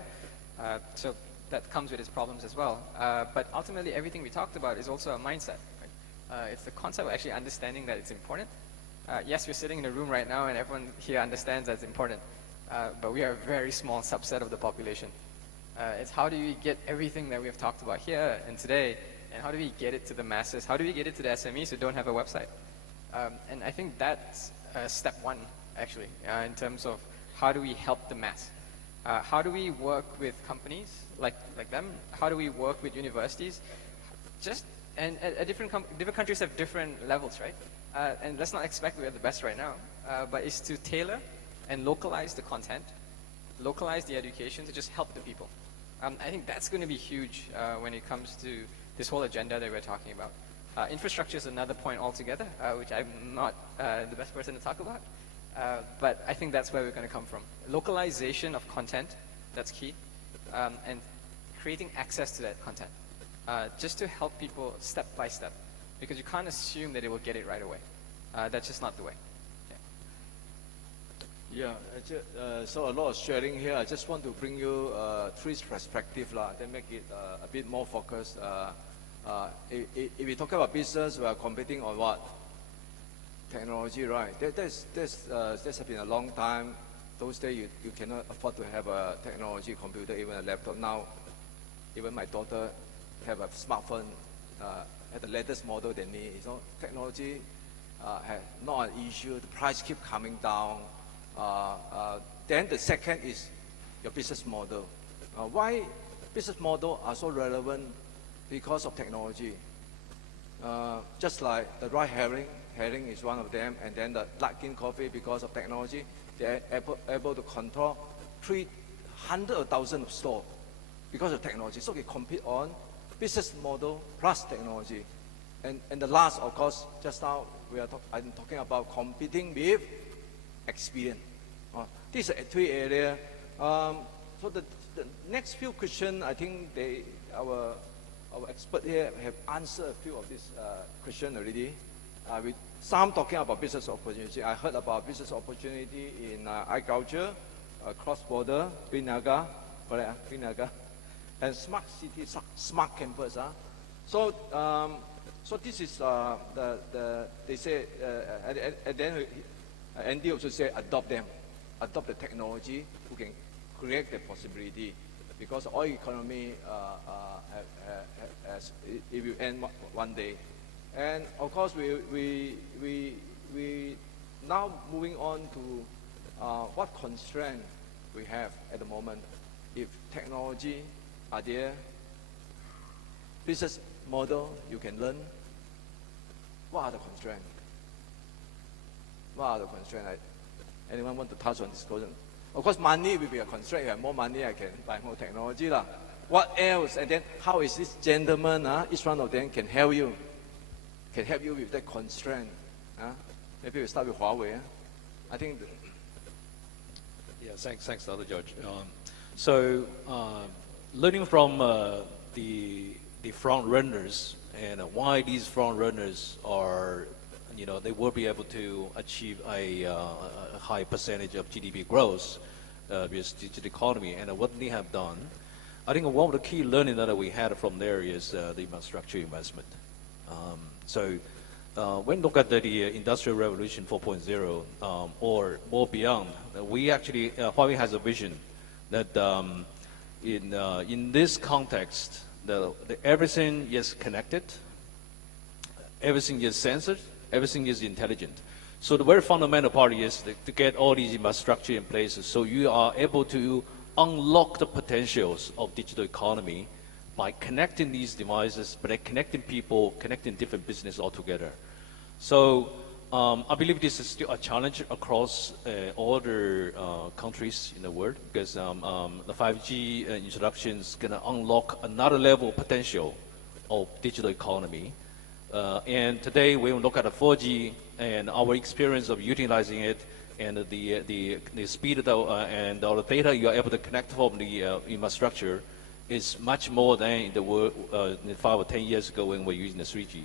So that comes with its problems as well. But ultimately, everything we talked about is also a mindset. Right? It's the concept of actually understanding that it's important. Yes, we're sitting in a room right now and everyone here understands that it's important. But we are a very small subset of the population. It's how do we get everything that we have talked about here and today, and how do we get it to the masses? How do we get it to the SMEs who don't have a website? And I think that's step one, actually, in terms of how do we help the mass? How do we work with companies like them? How do we work with universities? And different countries have different levels, right? And let's not expect we're the best right now, but it's to tailor and localize the content, localize the education to just help the people. I think that's going to be huge when it comes to this whole agenda that we're talking about. Infrastructure is another point altogether, which I'm not the best person to talk about. But I think that's where we're going to come from. Localization of content, that's key, and creating access to that content, just to help people step by step, because you can't assume that they will get it right away. That's just not the way. Yeah, so a lot of sharing here. I just want to bring you three perspectives, then make it a bit more focused. If we talk about business, we are competing on what? Technology, right? That's been a long time. Those days you cannot afford to have a technology computer, even a laptop. Now, even my daughter have a smartphone at the latest model they need. So technology not an issue. The price keep coming down. Then the second is your business model. Why business model are so relevant? Because of technology. Just like the right herring is one of them, and then the Luckin coffee, because of technology, they're able to control 300,000 of stores because of technology. So we compete on business model plus technology. And the last, of course, just now I'm talking about competing with experience. These are three areas. So the next few questions, I think our expert here have answered a few of these questions already. With some talking about business opportunity. I heard about business opportunity in agriculture, cross-border, Binaga, and smart city, smart campus. So this is they say, and then Andy also say adopt the technology who can create the possibility, because oil economy it will end one day. And of course we now moving on to what constraint we have at the moment. If technology are there, business model you can learn, what are the constraints? What are the constraints? Anyone want to touch on this question? Of course, money will be a constraint. If I have more money, I can buy more technology. What else? And then how is this gentleman, each one of them can help you with that constraint? Maybe we start with Huawei. I think. Yeah, thanks, Dr. George. Learning from the front runners and why these front runners are, they will be able to achieve a high percentage of GDP growth with digital economy, and what they have done. I think one of the key learning that we had from there is the infrastructure investment. When you look at the Industrial Revolution 4.0 or more beyond, we actually, Huawei has a vision that in this context, everything is connected, everything is censored, everything is intelligent. So the very fundamental part is to get all these infrastructure in place so you are able to unlock the potentials of digital economy by connecting these devices, by connecting people, connecting different business all together. So I believe this is still a challenge across all the countries in the world, because the 5G introduction is going to unlock another level of potential of digital economy. And today we will look at the 4G and our experience of utilizing it, and the speed and all the data you are able to connect from the infrastructure is much more than in the world 5 or 10 years ago when we were using the 3G.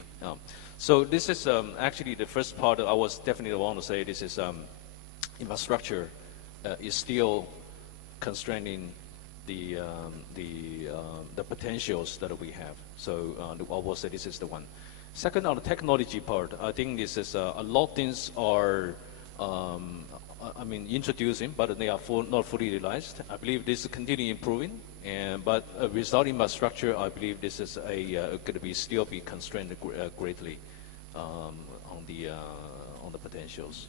So this is actually the first part that I was definitely want to say. This is infrastructure is still constraining the potentials that we have. So I will say this is the one. Second, on the technology part, I think this is a lot of things are introducing, but they are not fully realized. I believe this is continue improving, but without infrastructure, I believe this is going to be still be constrained greatly on the potentials.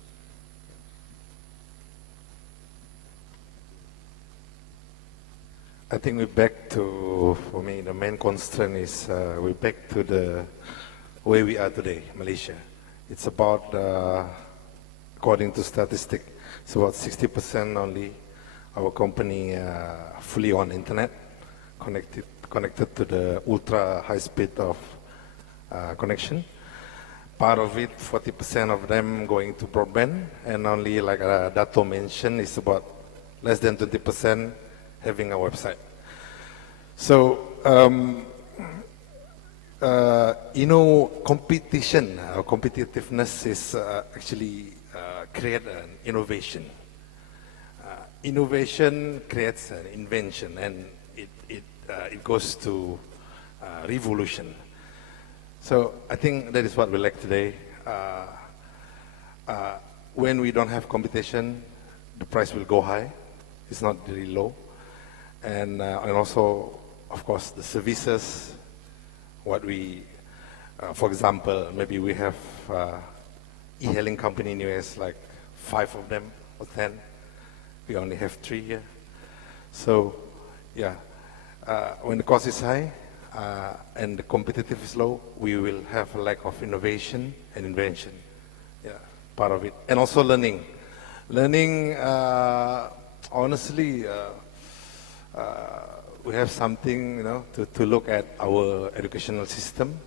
I think we're back to, for me, the main constraint is we're back to the way we are today, Malaysia. It's about, according to statistics, it's about 60% only our company fully on internet, connected to the ultra high speed of connection. Part of it, 40% of them going to broadband, and only like Datuk mentioned, it's about less than 20% having a website. So, competition or competitiveness is actually create an innovation. Innovation creates an invention, and it goes to revolution. So I think that is what we like today. When we don't have competition, the price will go high. It's not really low. And also, of course, the services, what we, for example, maybe we have e-hailing company in US, like 5 of them or 10. We only have 3 here. So, yeah, when the cost is high and the competitive is low, we will have a lack of innovation and invention. Yeah, part of it. And also learning. Learning, honestly, we have something, to look at our educational system,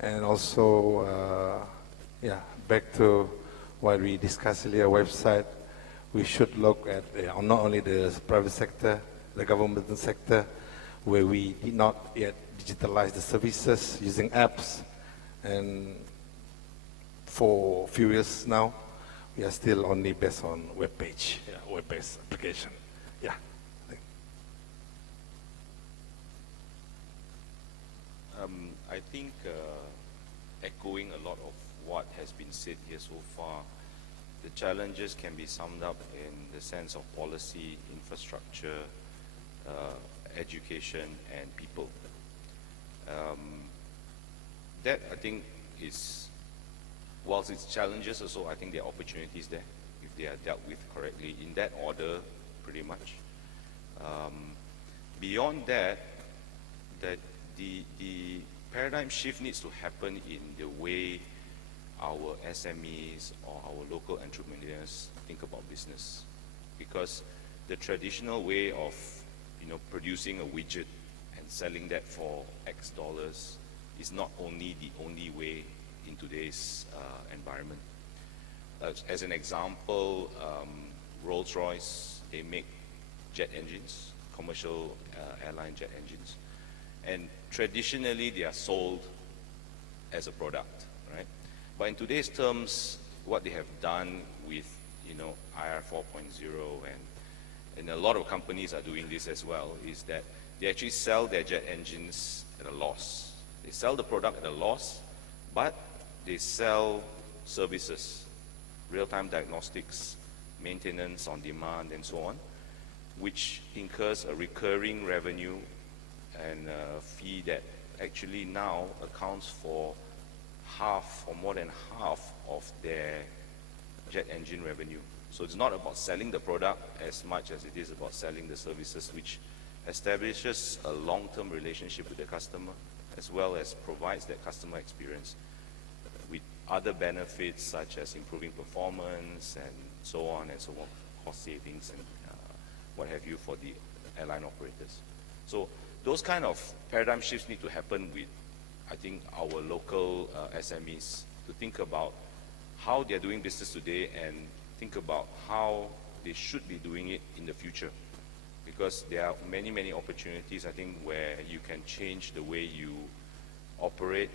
and also, back to what we discussed earlier, website. We should look at not only the private sector, the government sector, where we did not yet digitalize the services using apps, and for a few years now, we are still only based on web page, web-based application. Yeah. I think echoing a lot of what has been said here so far, the challenges can be summed up in the sense of policy, infrastructure, education, and people. That, I think, is, whilst it's challenges also, I think there are opportunities there if they are dealt with correctly, in that order, pretty much. Beyond that, the paradigm shift needs to happen in the way our SMEs or our local entrepreneurs think about business, because the traditional way of producing a widget and selling that for X dollars is not only the only way in today's environment. As an example, Rolls-Royce, they make jet engines, commercial airline jet engines, and traditionally they are sold as a product, right? But in today's terms, what they have done with IR 4.0, and a lot of companies are doing this as well, is that they actually sell their jet engines at a loss. They sell the product at a loss, but they sell services, real-time diagnostics, maintenance on demand, and so on, which incurs a recurring revenue and a fee that actually now accounts for half or more than half of their jet engine revenue. So it's not about selling the product as much as it is about selling the services, which establishes a long-term relationship with the customer, as well as provides that customer experience with other benefits such as improving performance and so on, cost savings and what have you for the airline operators. So those kind of paradigm shifts need to happen with, I think, our local SMEs to think about how they're doing business today and think about how they should be doing it in the future. Because there are many, many opportunities, I think, where you can change the way you operate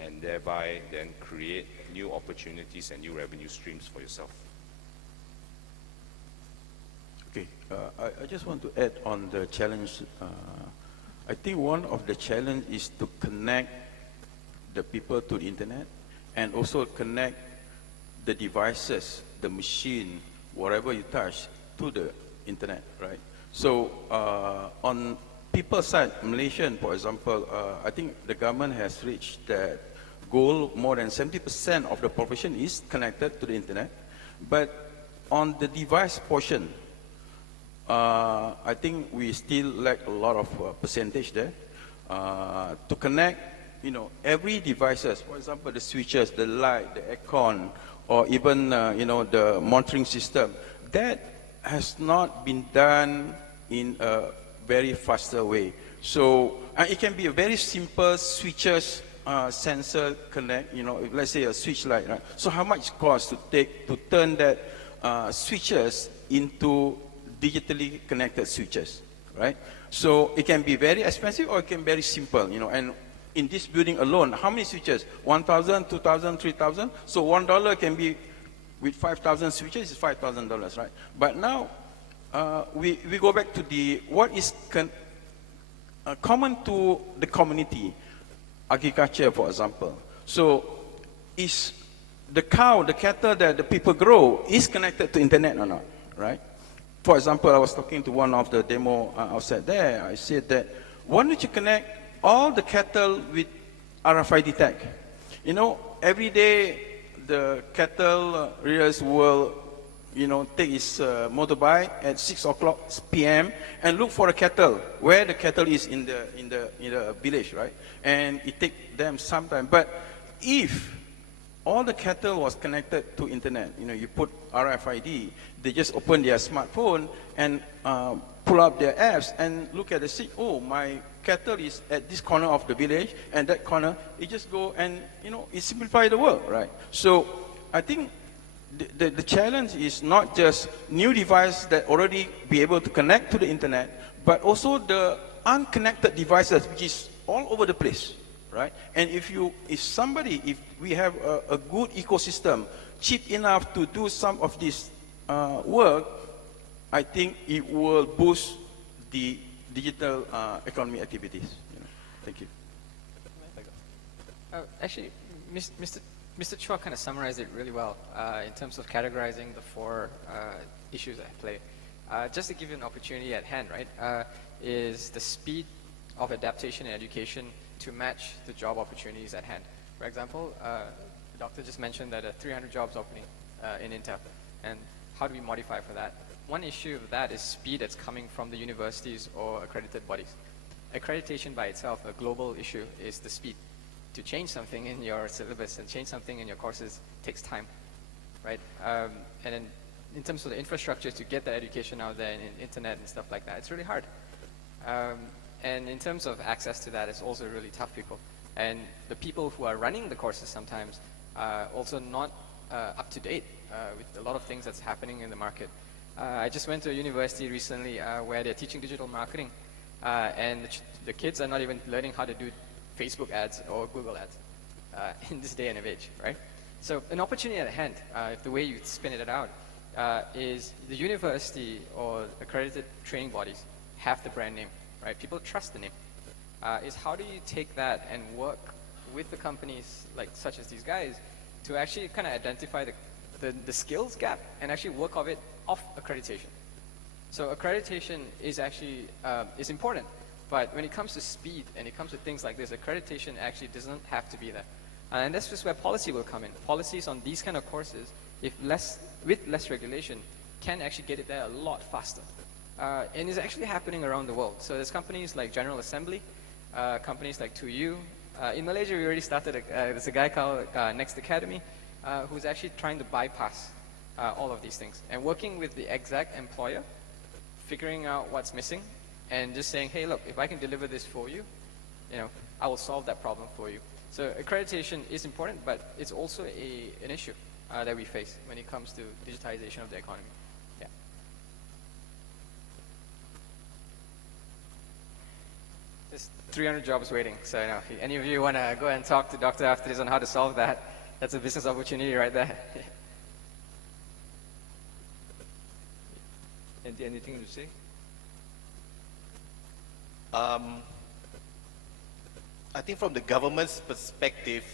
and thereby then create new opportunities and new revenue streams for yourself. Okay, I just want to add on the challenge. I think one of the challenge is to connect the people to the internet and also connect the devices, the machine, whatever you touch, to the internet, right? So on people's side, Malaysian, for example, I think the government has reached that goal. More than 70% of the population is connected to the internet. But on the device portion, I think we still lack a lot of percentage there to connect, you know, every devices. For example, the switches, the light, the aircon, or even you know, the monitoring system. That has not been done in a very faster way. So it can be a very simple switches, sensor connect. You know, if, let's say a switch light, right? So how much cost to take to turn that switches into digitally connected switches, right? So it can be very expensive or it can be very simple, you know. And in this building alone, how many switches? 1,000, 2,000, 3,000. So $1 can be with 5,000 switches is $5,000, right? But now we go back to the what is common to the community, agriculture, for example. So is the cow, the cattle that the people grow is connected to internet or not, right? For example, I was talking to one of the demo outside there. I said that, why don't you connect all the cattle with RFID tag? You know, every day the cattle rearers will, you know, take his motorbike at 6 o'clock p.m. and look for a cattle, where the cattle is in the village, right? And it takes them some time. But if all the cattle was connected to internet, you know, you put RFID, they just open their smartphone and pull up their apps and look at the seat. Oh, my cattle is at this corner of the village, and that corner, it just go and, you know, it simplify the world, right? So I think the challenge is not just new device that already be able to connect to the internet, but also the unconnected devices, which is all over the place, right? And if we have a good ecosystem, cheap enough to do some of this work, I think it will boost the digital economy activities. You know. Thank you. Actually, Mr. Chua kind of summarized it really well in terms of categorizing the four issues at play. Just to give you an opportunity at hand, right, is the speed of adaptation in education to match the job opportunities at hand. For example, the doctor just mentioned that 300 jobs opening in Intel, and how do we modify for that? One issue of that is speed that's coming from the universities or accredited bodies. Accreditation by itself, a global issue, is the speed. To change something in your syllabus and change something in your courses takes time, right? And then in terms of the infrastructure to get the education out there and internet and stuff like that, it's really hard. And in terms of access to that, it's also really tough, people. And the people who are running the courses sometimes are also not up to date with a lot of things that's happening in the market. I just went to a university recently where they're teaching digital marketing, and the kids are not even learning how to do Facebook ads or Google ads in this day and age, right? So an opportunity at hand, if the way you spin it out, is the university or accredited training bodies have the brand name, right? People trust the name. Is how do you take that and work with the companies like such as these guys to actually kind of identify the skills gap and actually work of it off accreditation. So accreditation is actually is important, but when it comes to speed and it comes to things like this, accreditation actually doesn't have to be there. And that's just where policy will come in. Policies on these kind of courses, with less regulation, can actually get it there a lot faster. And it's actually happening around the world. So there's companies like General Assembly, companies like 2U. In Malaysia, we already started, there's a guy called Next Academy, who's actually trying to bypass all of these things. And working with the exact employer, figuring out what's missing, and just saying, hey, look, if I can deliver this for you, I will solve that problem for you. So accreditation is important, but it's also an issue that we face when it comes to digitization of the economy. Yeah. There's 300 jobs waiting. So if any of you want to go and talk to Doctor after this on how to solve that, that's a business opportunity right there. Anything to say? I think from the government's perspective,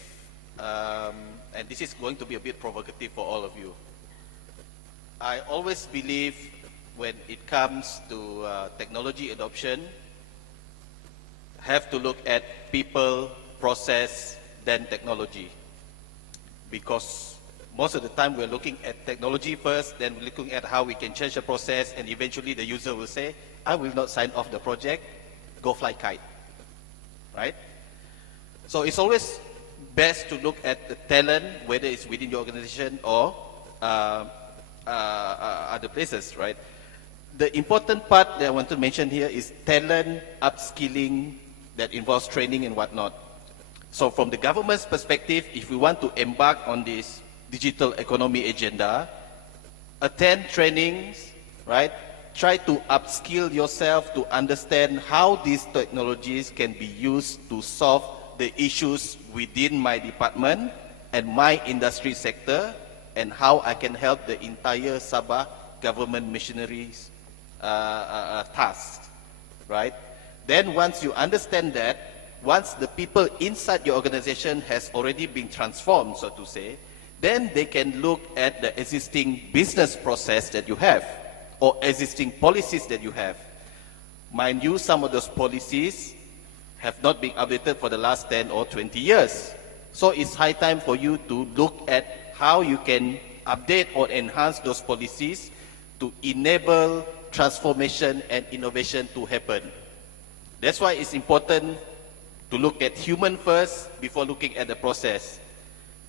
and this is going to be a bit provocative for all of you, I always believe when it comes to technology adoption, have to look at people, process, then technology. Because most of the time we're looking at technology first, then we're looking at how we can change the process, and eventually the user will say, I will not sign off the project, go fly kite, right? So it's always best to look at the talent, whether it's within your organization or other places, right? The important part that I want to mention here is talent upskilling that involves training and whatnot. So from the government's perspective, if we want to embark on this digital economy agenda, attend trainings, right? Try to upskill yourself to understand how these technologies can be used to solve the issues within my department and my industry sector, and how I can help the entire Sabah government missionaries tasks, right? Then once you understand that, once the people inside your organization has already been transformed, so to say, then they can look at the existing business process that you have, or existing policies that you have. Mind you, some of those policies have not been updated for the last 10 or 20 years. So it's high time for you to look at how you can update or enhance those policies to enable transformation and innovation to happen. That's why it's important to look at human first before looking at the process.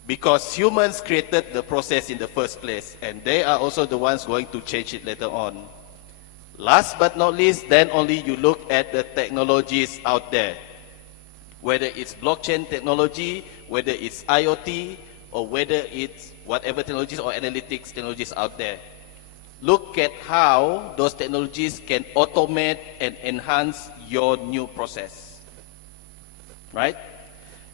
Because humans created the process in the first place, and they are also the ones going to change it later on. Last but not least, then only you look at the technologies out there. Whether it's blockchain technology, whether it's IoT, or whether it's whatever technologies or analytics technologies out there. Look at how those technologies can automate and enhance your new process, right?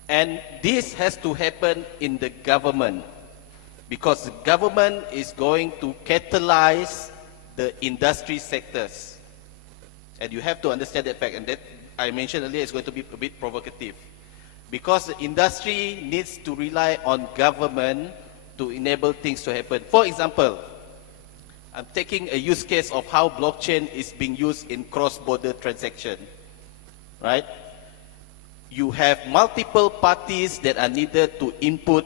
And this has to happen in the government, because the government is going to catalyze the industry sectors. And you have to understand that fact, and that I mentioned earlier is going to be a bit provocative. Because the industry needs to rely on government to enable things to happen. For example, I'm taking a use case of how blockchain is being used in cross-border transaction, right? You have multiple parties that are needed to input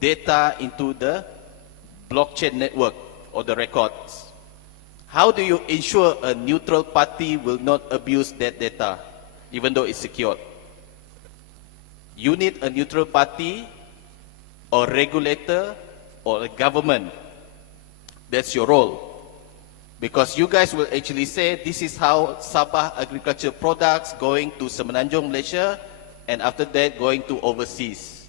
data into the blockchain network or the records. How do you ensure a neutral party will not abuse that data, even though it's secured? You need a neutral party or regulator or a government. That's your role. Because you guys will actually say, this is how Sabah agriculture products going to Semenanjung, Malaysia, and after that going to overseas.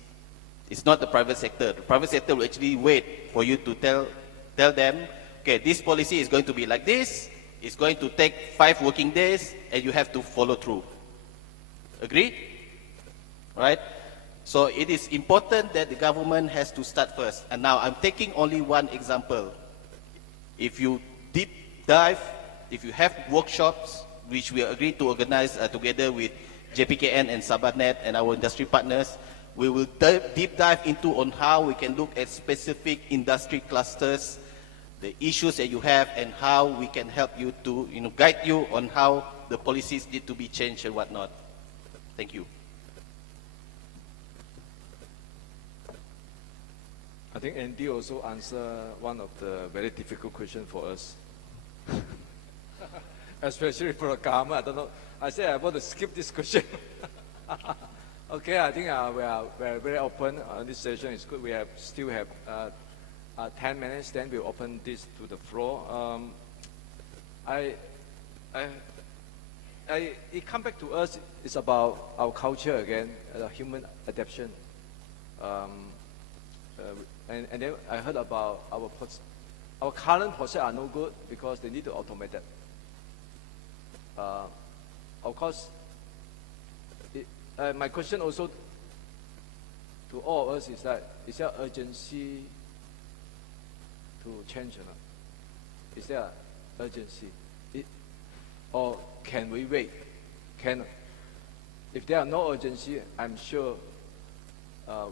It's not the private sector. The private sector will actually wait for you to tell them, okay, this policy is going to be like this, it's going to take 5 working days, and you have to follow through. Agree? Right? So it is important that the government has to start first. And now I'm taking only one example. If you deep dive, if you have workshops, which we agreed to organize together with JPKN and SabahNet and our industry partners, we will deep dive into on how we can look at specific industry clusters, the issues that you have, and how we can help you to guide you on how the policies need to be changed and whatnot. Thank you. I think Andy also answered one of the very difficult questions for us. Especially for the government, I don't know. I said I want to skip this question. Okay, I think we are very open. This session is good. We still have 10 minutes, then we'll open this to the floor. It comes back to us, it's about our culture again, human adaptation. And then I heard about our current process are no good because they need to automate that. Of course, my question also to all of us is that, is there urgency to change or not? Is there? urgency? Or can we wait? If there are no urgency, I'm sure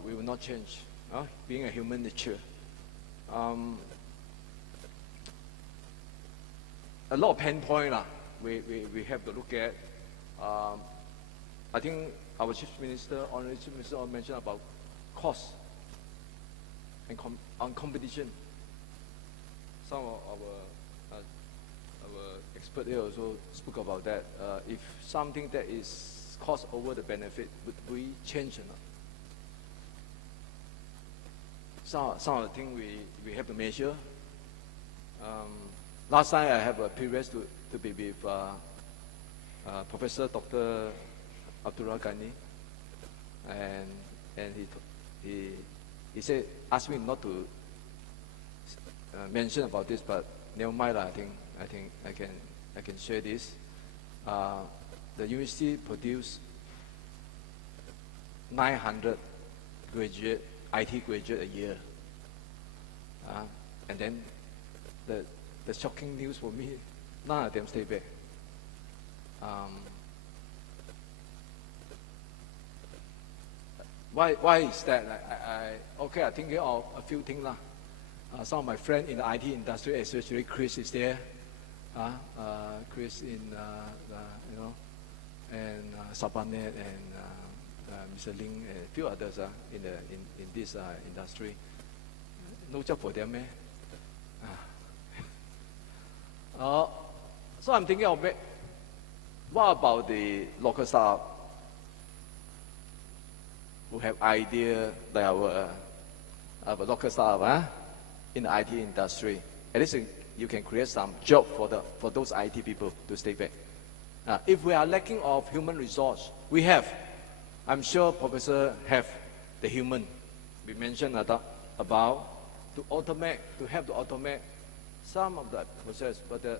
we will not change, being a human nature. A lot of pain points we have to look at. I think our Chief Minister, Honorary Chief Minister, mentioned about cost and competition. Some of our experts here also spoke about that. If something that is cost over the benefit, would we change or not? Some of the things we have to measure. Last time I have a privilege to be with Professor Dr. Abdullah Ghani, and he said, asked me not to mention about this, but never mind. I think I can share this. The university produced 900 IT graduate a year, and then the shocking news for me, none of them stay back. Why is that? I think of a few things. Some of my friends in the IT industry, especially Chris is there. Chris in and Sabanet and Mr. Ling and a few others in this industry. No job for them, So I'm thinking of it. What about the local staff who have idea like our local staff in the IT industry? At least you can create some job for those IT people to stay back. If we are lacking of human resource, we have. I'm sure Professor have the human. We mentioned about to help to automate some of the process, but the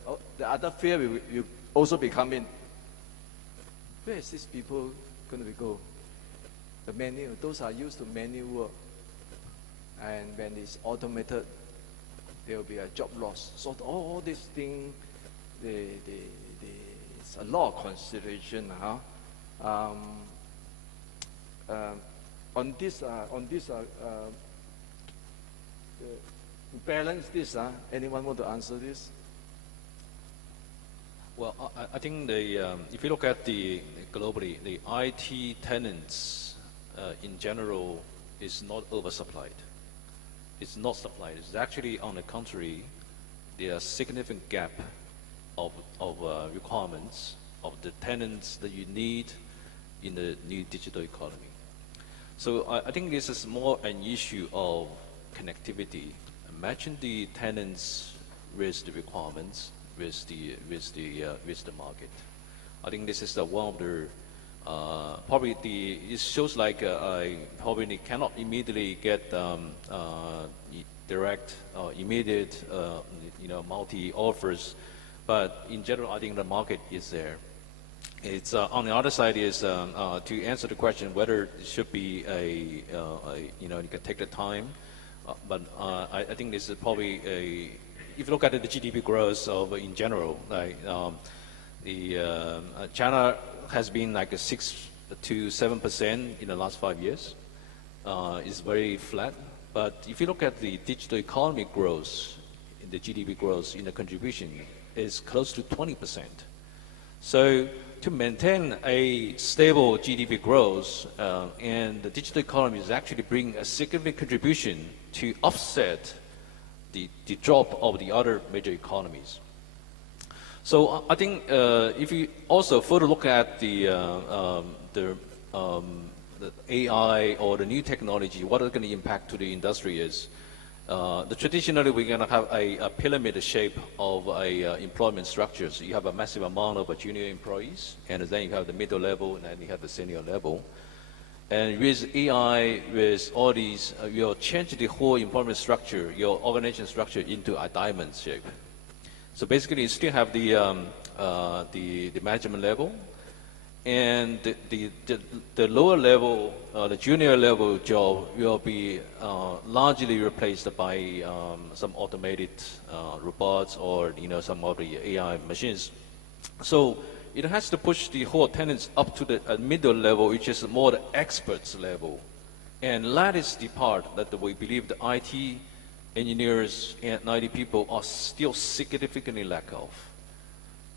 other fear will also be coming. Where is these people going to go? The manual, those are used to manual work, and when it's automated, there will be a job loss. So all these things, it's a lot of consideration. On this, balance this. Anyone want to answer this? Well, I think if you look at globally, the IT tenants in general is not oversupplied. It's not supplied. It's actually, on the contrary, there are significant gap of requirements of the tenants that you need in the new digital economy. So I think this is more an issue of connectivity. Imagine the tenants with the requirements, with the market. I think this is one of the it shows like I probably cannot immediately get direct immediate multi offers, but in general I think the market is there. It's on the other side is to answer the question whether it should be you can take the time, but I think this is probably if you look at the GDP growth in general, like China has been like a 6 to 7% in the last 5 years. It's very flat. But if you look at the digital economy growth, the GDP growth in the contribution is close to 20%. So to maintain a stable GDP growth, and the digital economy is actually bringing a significant contribution to offset the drop of the other major economies. So I think if you also further look at the AI or the new technology, what is going to impact to the industry is traditionally we're going to have a pyramid shape of employment structures. You have a massive amount of junior employees, and then you have the middle level, and then you have the senior level. And with AI, with all these, you'll change the whole employment structure, your organization structure into a diamond shape. So basically, you still have the management level, and the lower level, the junior level job will be largely replaced by some automated robots or some of the AI machines. So it has to push the whole attendance up to the middle level, which is more the experts level. And that is the part that we believe the IT engineers and IT people are still significantly lack of.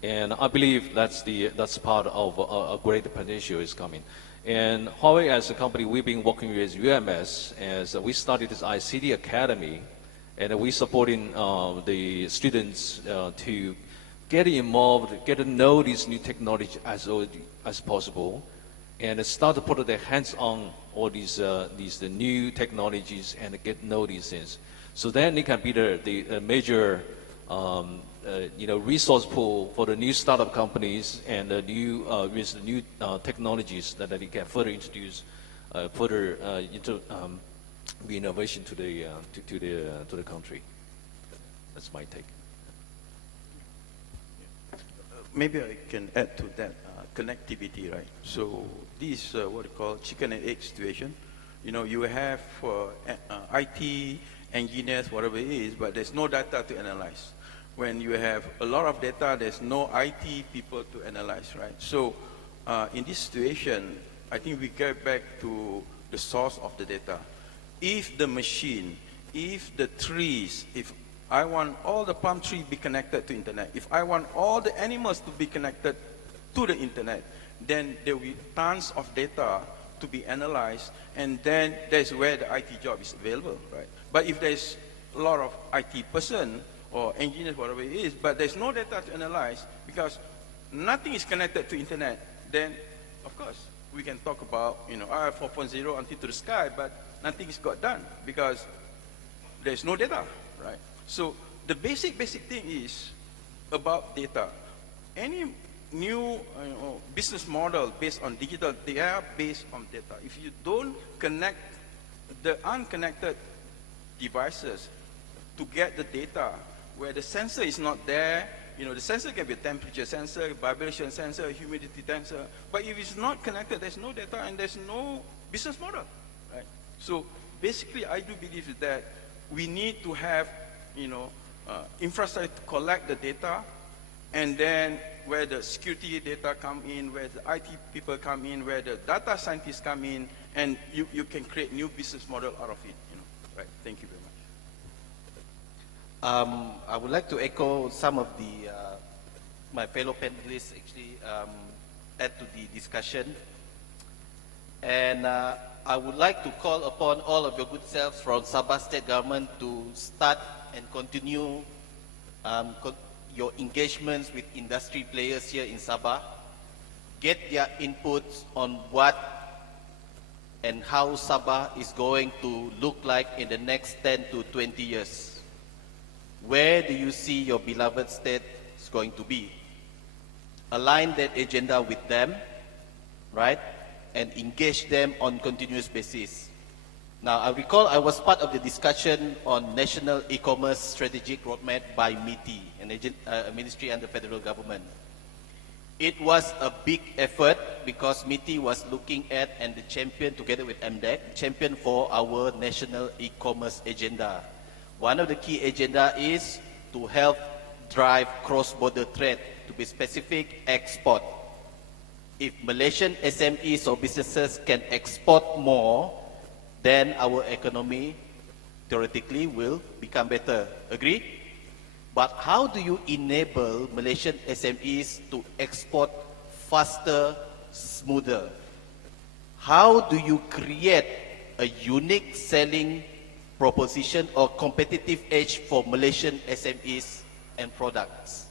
And I believe that's part of a great potential is coming. And Huawei as a company, we've been working with UMS as we started this ICT Academy, and we're supporting the students to get involved, get to know these new technology as possible, and start to put their hands on all these the new technologies and get to know these things. So then it can be the major resource pool for the new startup companies and the new with the new technologies that they can further introduce, further into the innovation to the country. That's my take. Maybe I can add to that connectivity, right? So this is what we call chicken and egg situation. You have IT engineers, whatever it is, but there's no data to analyze. When you have a lot of data, there's no IT people to analyze, right? So in this situation, I think we get back to the source of the data. If the machine, if the trees, if I want all the palm trees be connected to internet, if I want all the animals to be connected to the internet, then there will be tons of data to be analyzed, and then that's where the IT job is available, right? But if there's a lot of IT person or engineers, whatever it is, but there's no data to analyze because nothing is connected to internet, then of course we can talk about 4.0 until to the sky, but nothing is got done because there's no data, right? So the basic thing is about data. Any new business model based on digital, they are based on data. If you don't connect the unconnected devices to get the data where the sensor is not there, the sensor can be a temperature sensor, vibration sensor, humidity sensor, but if it's not connected, there's no data and there's no business model, right? So basically, I do believe that we need to have, infrastructure to collect the data, and then where the security data come in, where the IT people come in, where the data scientists come in, and you can create new business model out of it, right? Thank you very much. I would like to echo some of the my fellow panelists actually add to the discussion, and I would like to call upon all of your good selves from Sabah State Government to start and continue your engagements with industry players here in Sabah, get their inputs on what and how Sabah is going to look like in the next 10 to 20 years. Where do you see your beloved state is going to be? Align that agenda with them, right? And engage them on continuous basis. Now, I recall I was part of the discussion on National E-Commerce Strategic Roadmap by MITI, a ministry under federal government. It was a big effort because MITI was looking at and the champion together with MDEC, champion for our national e-commerce agenda. One of the key agenda is to help drive cross-border trade, to be specific, export. If Malaysian SMEs or businesses can export more, then our economy theoretically will become better. Agree? But how do you enable Malaysian SMEs to export faster, smoother? How do you create a unique selling proposition or competitive edge for Malaysian SMEs and products?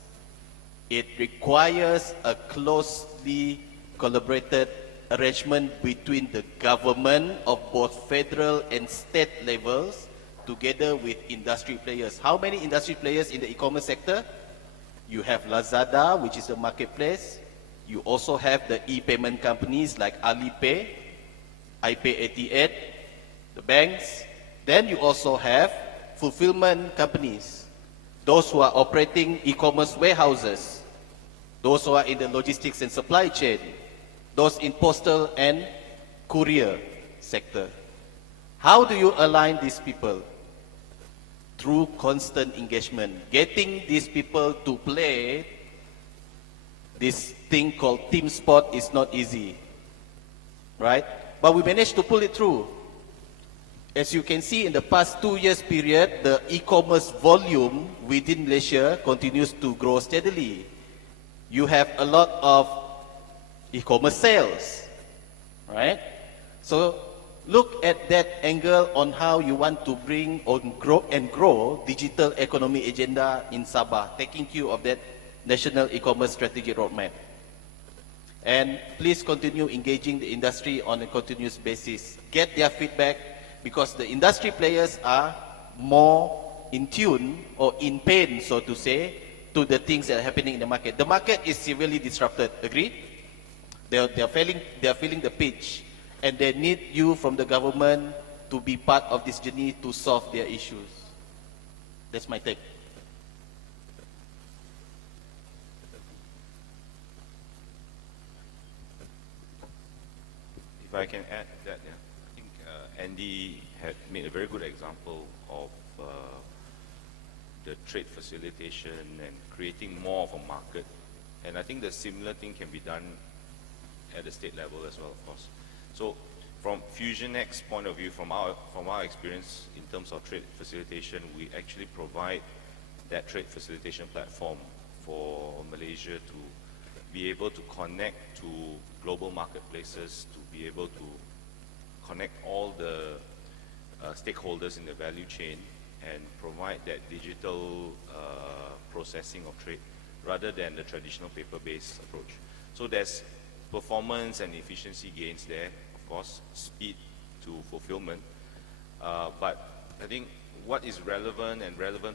It requires a closely collaborated arrangement between the government of both federal and state levels together with industry players. How many industry players in the e-commerce sector? You have Lazada, which is a marketplace. You also have the e-payment companies like Alipay, iPay88, the banks. Then you also have fulfillment companies, those who are operating e-commerce warehouses, those who are in the logistics and supply chain, those in postal and courier sector. How do you align these people? Through constant engagement, getting these people to play this thing called team sport is not easy, right? But we managed to pull it through. As you can see, in the past 2 years period, the e-commerce volume within Malaysia continues to grow steadily. You have a lot of e-commerce sales, right? So look at that angle on how you want to bring on grow digital economy agenda in Sabah, taking cue of that national e-commerce strategy roadmap. And please continue engaging the industry on a continuous basis. Get their feedback, because the industry players are more in tune or in pain, so to say, to the things that are happening in the market. The market is severely disrupted, agree? They are feeling the pinch, and they need you from the government to be part of this journey to solve their issues. That's my take. If I can add that, yeah, I think Andy had made a very good example of the trade facilitation and creating more of a market. And I think the similar thing can be done at the state level as well, of course. So from FusionX point of view, from our experience in terms of trade facilitation, we actually provide that trade facilitation platform for Malaysia to be able to connect to global marketplaces, to be able to connect all the stakeholders in the value chain and provide that digital processing of trade rather than the traditional paper-based approach. So there's performance and efficiency gains there, of course, speed to fulfillment. But I think what is relevant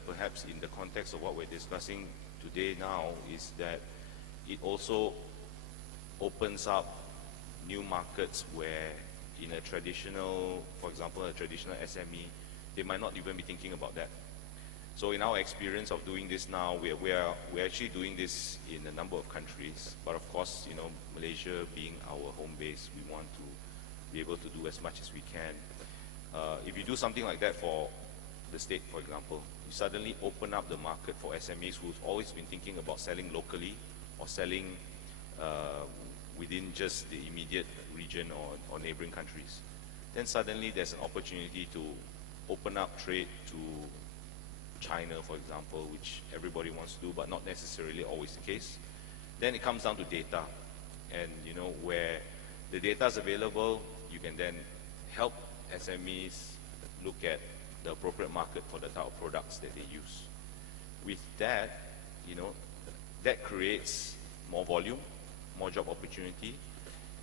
perhaps in the context of what we're discussing today now is that it also opens up new markets where in a traditional, for example, a traditional SME, they might not even be thinking about that. So in our experience of doing this now, we're actually doing this in a number of countries. But of course, you know, Malaysia being our home base, we want to be able to do as much as we can. If you do something like that for the state, for example, you suddenly open up the market for SMEs who've always been thinking about selling locally or selling within just the immediate region or neighboring countries. Then suddenly there's an opportunity to open up trade to China, for example, which everybody wants to do, but not necessarily always the case. Then it comes down to data. And you know, where the data is available, you can then help SMEs look at the appropriate market for the type of products that they use. With that, you know, that creates more volume, more job opportunity,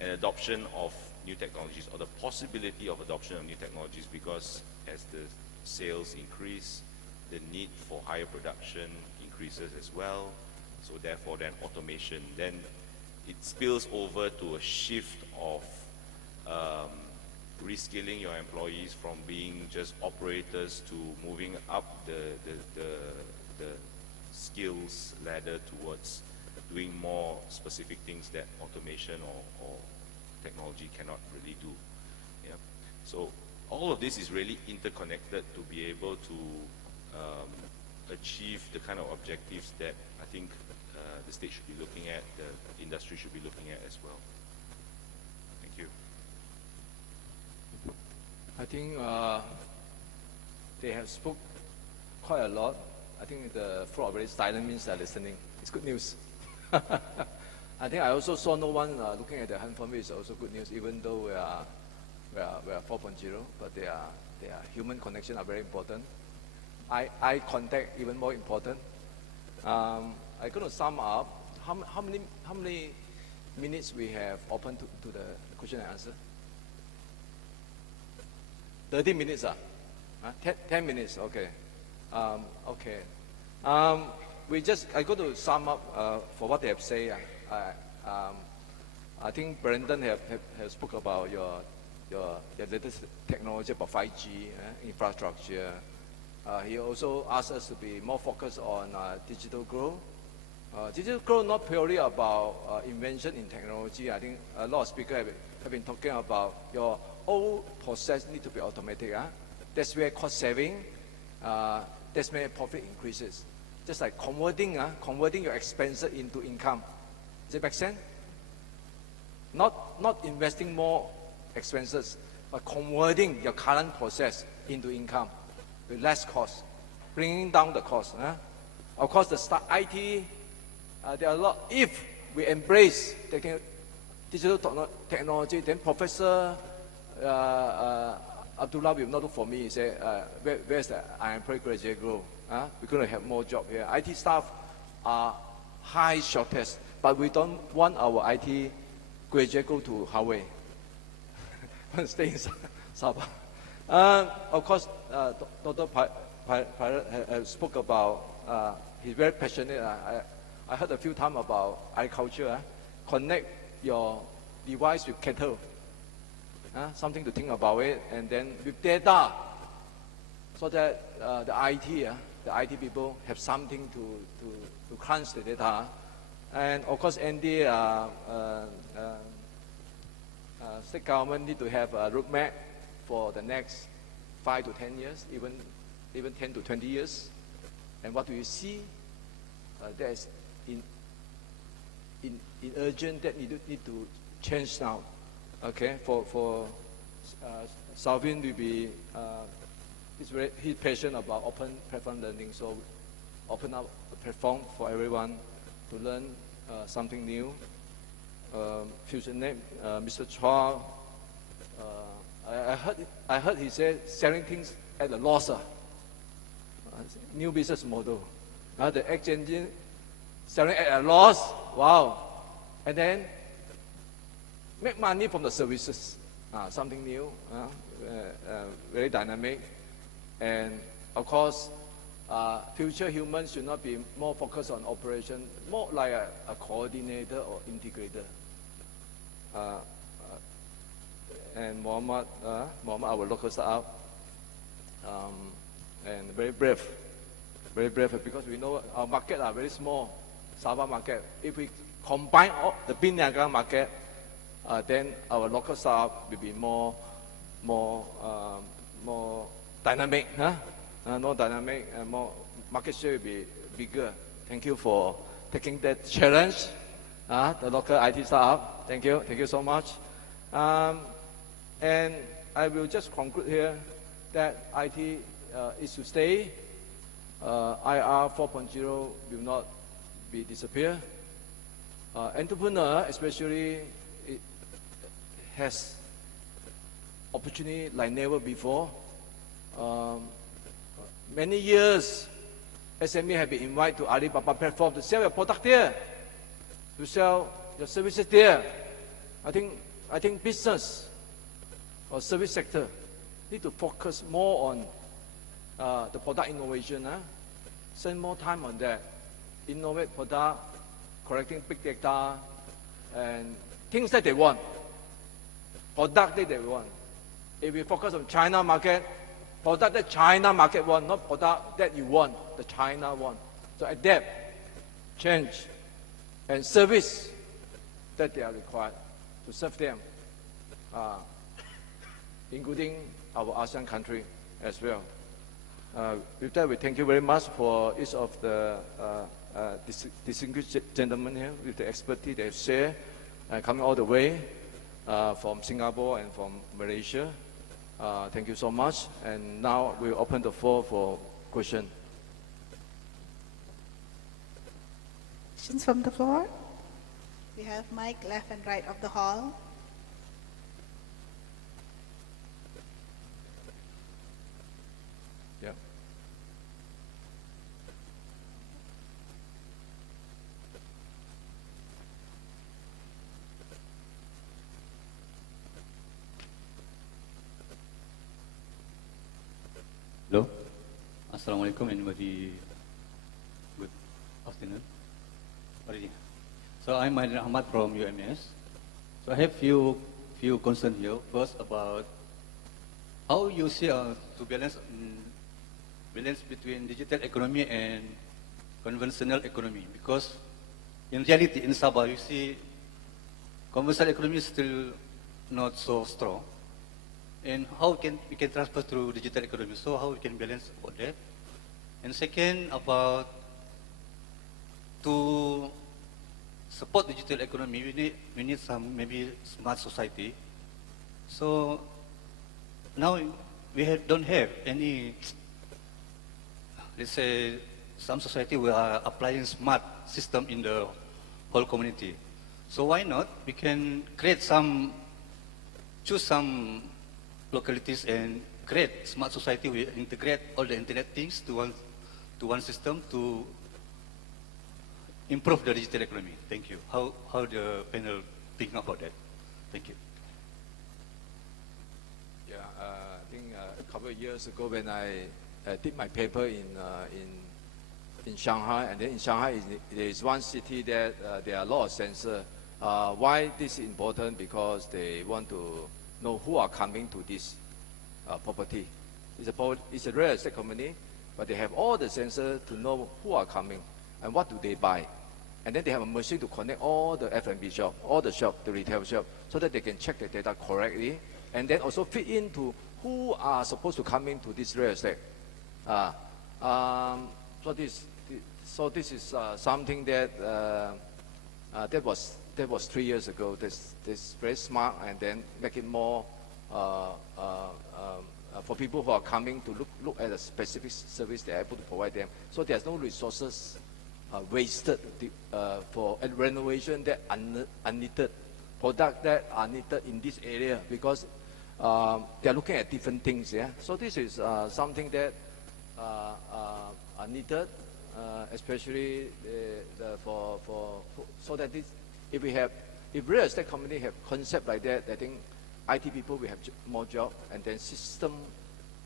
and adoption of new technologies, or the possibility of adoption of new technologies, because as the sales increase, the need for higher production increases as well. So therefore then automation, then it spills over to a shift of reskilling your employees from being just operators to moving up the skills ladder towards doing more specific things that automation or technology cannot really do. Yeah. So all of this is really interconnected to be able to achieve the kind of objectives that I think the state should be looking at, the industry should be looking at as well. Thank you. I think they have spoke quite a lot. I think the floor already silent means they're listening. It's good news. I think I also saw no one looking at the handphone, which is also good news, even though we are 4.0, but their human connection are very important. Eye contact even more important. I'm going to sum up. How many minutes we have open to the question and answer? 30 minutes, 10 minutes, okay. Okay. I go to sum up for what they have said. I think Brendan have spoke about your latest technology about 5G infrastructure. He also asked us to be more focused on digital growth, Digital growth not purely about invention in technology. I think a lot of speakers have been talking about your old process need to be automated. That's where cost saving, that's where profit increases. Just like converting your expenses into income. Does it make sense? Not investing more expenses, but converting your current process into income with less cost, bringing down the cost. Of course, the IT, there are a lot. If we embrace digital technology, then Professor Abdullah will not look for me and say, where's the unemployed graduate grow? We're going to have more job here. IT staff are high shortage, but we don't want our IT graduate go to Hawaii. Stay in Sabah. Of course, Dr. Pilot spoke about, he's very passionate. I heard a few times about agriculture. Connect your device with cattle. Something to think about it. And then with data, so that the IT people have something to crunch the data. And of course, ND, state government need to have a roadmap for the next 5 to 10 years, even 10 to 20 years. And what do you see? That is in urgent that need to change now. Okay, for Salvin will be he's passionate about open platform learning, so open up a platform for everyone to learn something new. Future name, Mr. Chua. I heard he said selling things at a loss. New business model. The exchange selling at a loss. Wow. And then make money from the services. Something new, very dynamic. And of course, future humans should not be more focused on operation, more like a coordinator or integrator. And Mohd, our local startup, and very brave because we know our market are very small, Sabah market. If we combine all the Biniaga market, then our local startup will be more dynamic, more dynamic, and more market share will be bigger. Thank you for taking that challenge, the local IT startup. Thank you so much. And I will just conclude here that IT is to stay. IR 4.0 will not be disappear. Entrepreneur, especially, it has opportunity like never before. Many years, SME have been invited to Alibaba platform to sell your product there, to sell your services there. I think business or service sector need to focus more on the product innovation. Spend more time on that. Innovate product, collecting big data, and things that they want. Product that they want. If we focus on China market, product that China market want, not product that you want, the China want. So adapt, change, and service that they are required to serve them, including our ASEAN country as well. With that, we thank you very much for each of the distinguished gentlemen here with the expertise they have shared, coming all the way from Singapore and from Malaysia. Thank you so much. And now we'll open the floor for questions. Questions from the floor? We have mic left and right of the hall. Yeah. Hello. Assalamualaikum and very good afternoon. So I'm Mahdi Ahmad from UMS. So I have few concerns here. First about how you see to balance between digital economy and conventional economy, because in reality, in Sabah, you see, commercial economy is still not so strong. And how we can transfer to digital economy? So how we can balance about that? And second, about to support digital economy, we need some maybe smart society. So now don't have any, let's say, some society we are applying smart system in the whole community. So why not? We can create choose some localities and create smart society. We integrate all the internet things to one system to improve the digital economy. Thank you. How the panel think about that? Thank you. Yeah, I think a couple of years ago when I did my paper in Shanghai, and then in Shanghai there is one city that there are a lot of sensors. Why this is important? Because they want to know who are coming to this property. It's a real estate company, but they have all the sensors to know who are coming and what do they buy. And then they have a machine to connect all the F&B shop, all the shop, the retail shop, so that they can check the data correctly, and then also fit into who are supposed to come into this real estate. So this is something that that was 3 years ago. This very smart, and then make it more for people who are coming to look at a specific service they are able to provide them. So there's no resources wasted for renovation that unneeded, product that are needed in this area, because they are looking at different things. Yeah. So this is something that are needed, especially so that if real estate company have concept like that, I think IT people will have more job, and then system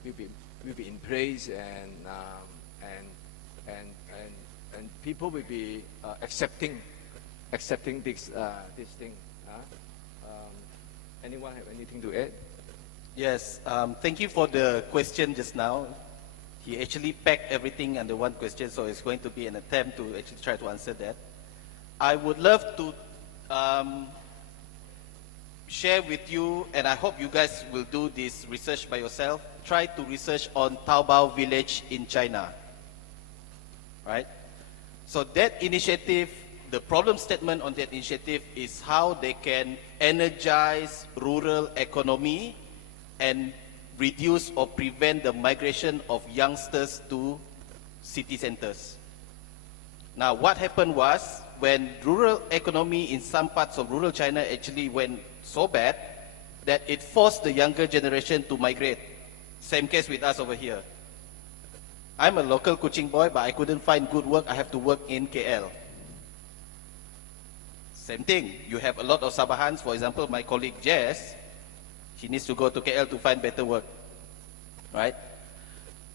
will be in place, and people will be accepting this thing. Anyone have anything to add? Yes, thank you for the question just now. He actually packed everything under one question, so it's going to be an attempt to actually try to answer that. I would love to share with you, and I hope you guys will do this research by yourself. Try to research on Taobao Village in China. Right? So that initiative, the problem statement on that initiative is how they can energize rural economy and reduce or prevent the migration of youngsters to city centers. Now, what happened was, when rural economy in some parts of rural China actually went so bad that it forced the younger generation to migrate. Same case with us over here. I'm a local Kuching boy, but I couldn't find good work. I have to work in KL. Same thing. You have a lot of Sabahans. For example, my colleague Jess, she needs to go to KL to find better work. Right?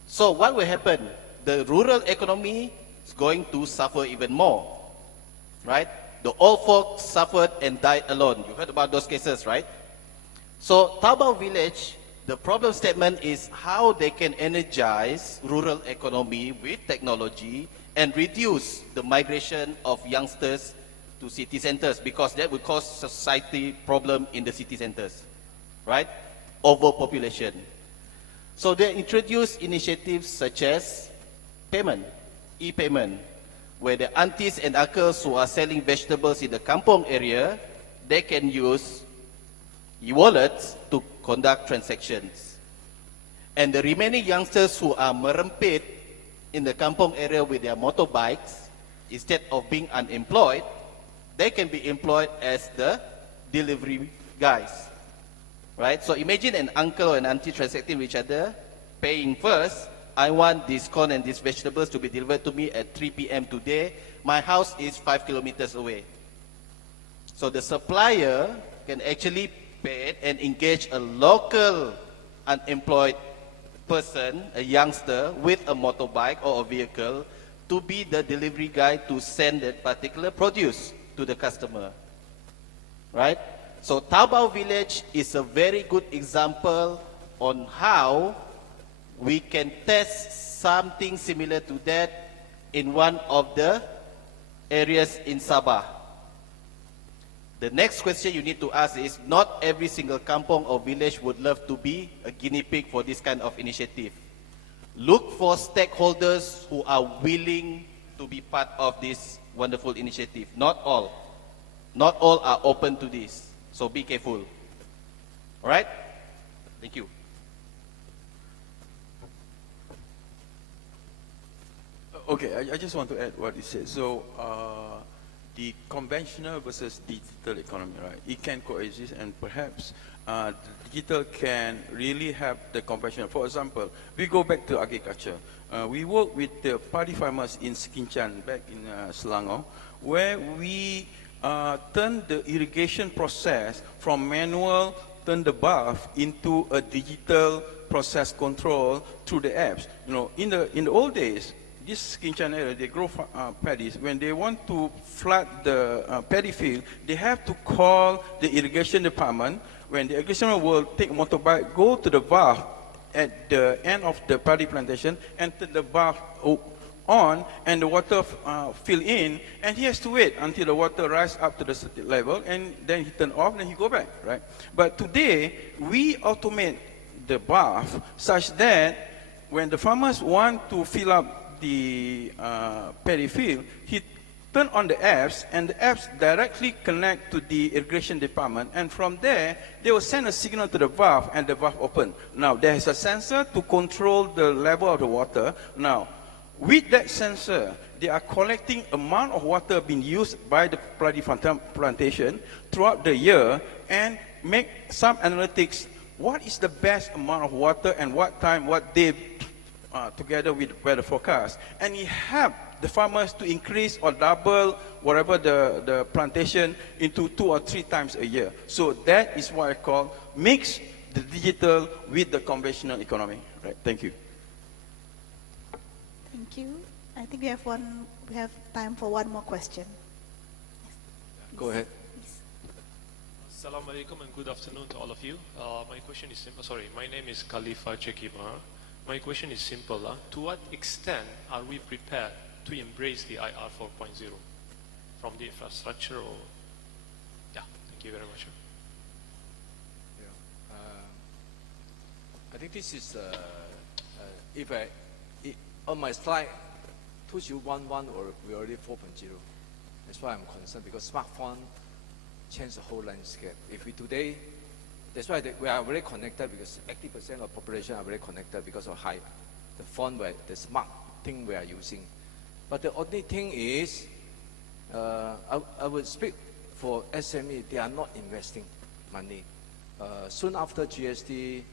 So what will happen? The rural economy is going to suffer even more. Right? The old folks suffered and died alone. You heard about those cases, right? So Taobao Village, the problem statement is how they can energize rural economy with technology and reduce the migration of youngsters to city centers, because that would cause society problem in the city centers, right? Overpopulation. So they introduced initiatives such as payment, e-payment, where the aunties and uncles who are selling vegetables in the kampong area, they can use e-wallets to conduct transactions. And the remaining youngsters who are merempit in the kampong area with their motorbikes, instead of being unemployed, they can be employed as the delivery guys. Right? So imagine an uncle or an auntie transacting with each other, paying first. I want this corn and these vegetables to be delivered to me at 3 p.m. today. My house is 5 kilometers away. So the supplier can actually pay and engage a local unemployed person, a youngster with a motorbike or a vehicle, to be the delivery guy to send that particular produce to the customer. Right? So Taobao Village is a very good example on how we can test something similar to that in one of the areas in Sabah. The next question you need to ask is, not every single kampong or village would love to be a guinea pig for this kind of initiative. Look for stakeholders who are willing to be part of this wonderful initiative. Not all are open to this. So be careful. All right? Thank you. Okay, I just want to add what he said. So, the conventional versus digital economy, right? It can coexist, and perhaps the digital can really help the conventional. For example, we go back to agriculture. We work with the paddy farmers in Skinchan, back in Selangor, where we turn the irrigation process from manual, turn the bath into a digital process control through the apps. You know, in the old days, this Skinchan area, they grow paddies. When they want to flood the paddy field, they have to call the irrigation department. When the irrigation will take a motorbike, go to the valve at the end of the paddy plantation, and turn the valve on, and the water fill in, and he has to wait until the water rise up to the certain level, and then he turn off, and he go back, right? But today, we automate the valve such that when the farmers want to fill up the paddy field, he turn on the apps, and the apps directly connect to the irrigation department, and from there they will send a signal to the valve, and the valve open. Now there is a sensor to control the level of the water. Now with that sensor, they are collecting amount of water being used by the paddy plantation throughout the year, and make some analytics. What is the best amount of water, and what time, what day, together with weather forecast, and it help the farmers to increase or double whatever the plantation into 2 or 3 times a year. So that is what I call mix the digital with the conventional economy. Right? Thank you. Thank you. I think we have time for one more question. Go ahead. Assalamu alaikum and good afternoon to all of you. My question is simple. Sorry, my name is Khalifa Chekima. My question is simple. To what extent are we prepared to embrace the IR 4.0 from the infrastructure? Or yeah, thank you very much. Yeah. I think this is on my slide 2011 or we already 4.0. That's why I'm concerned, because smartphone changed the whole landscape. If we today, that's why we are very connected, because 80% of population are very connected because of the phone, the smart thing we are using. But the only thing is, I would speak for SME, they are not investing money. Soon after GST,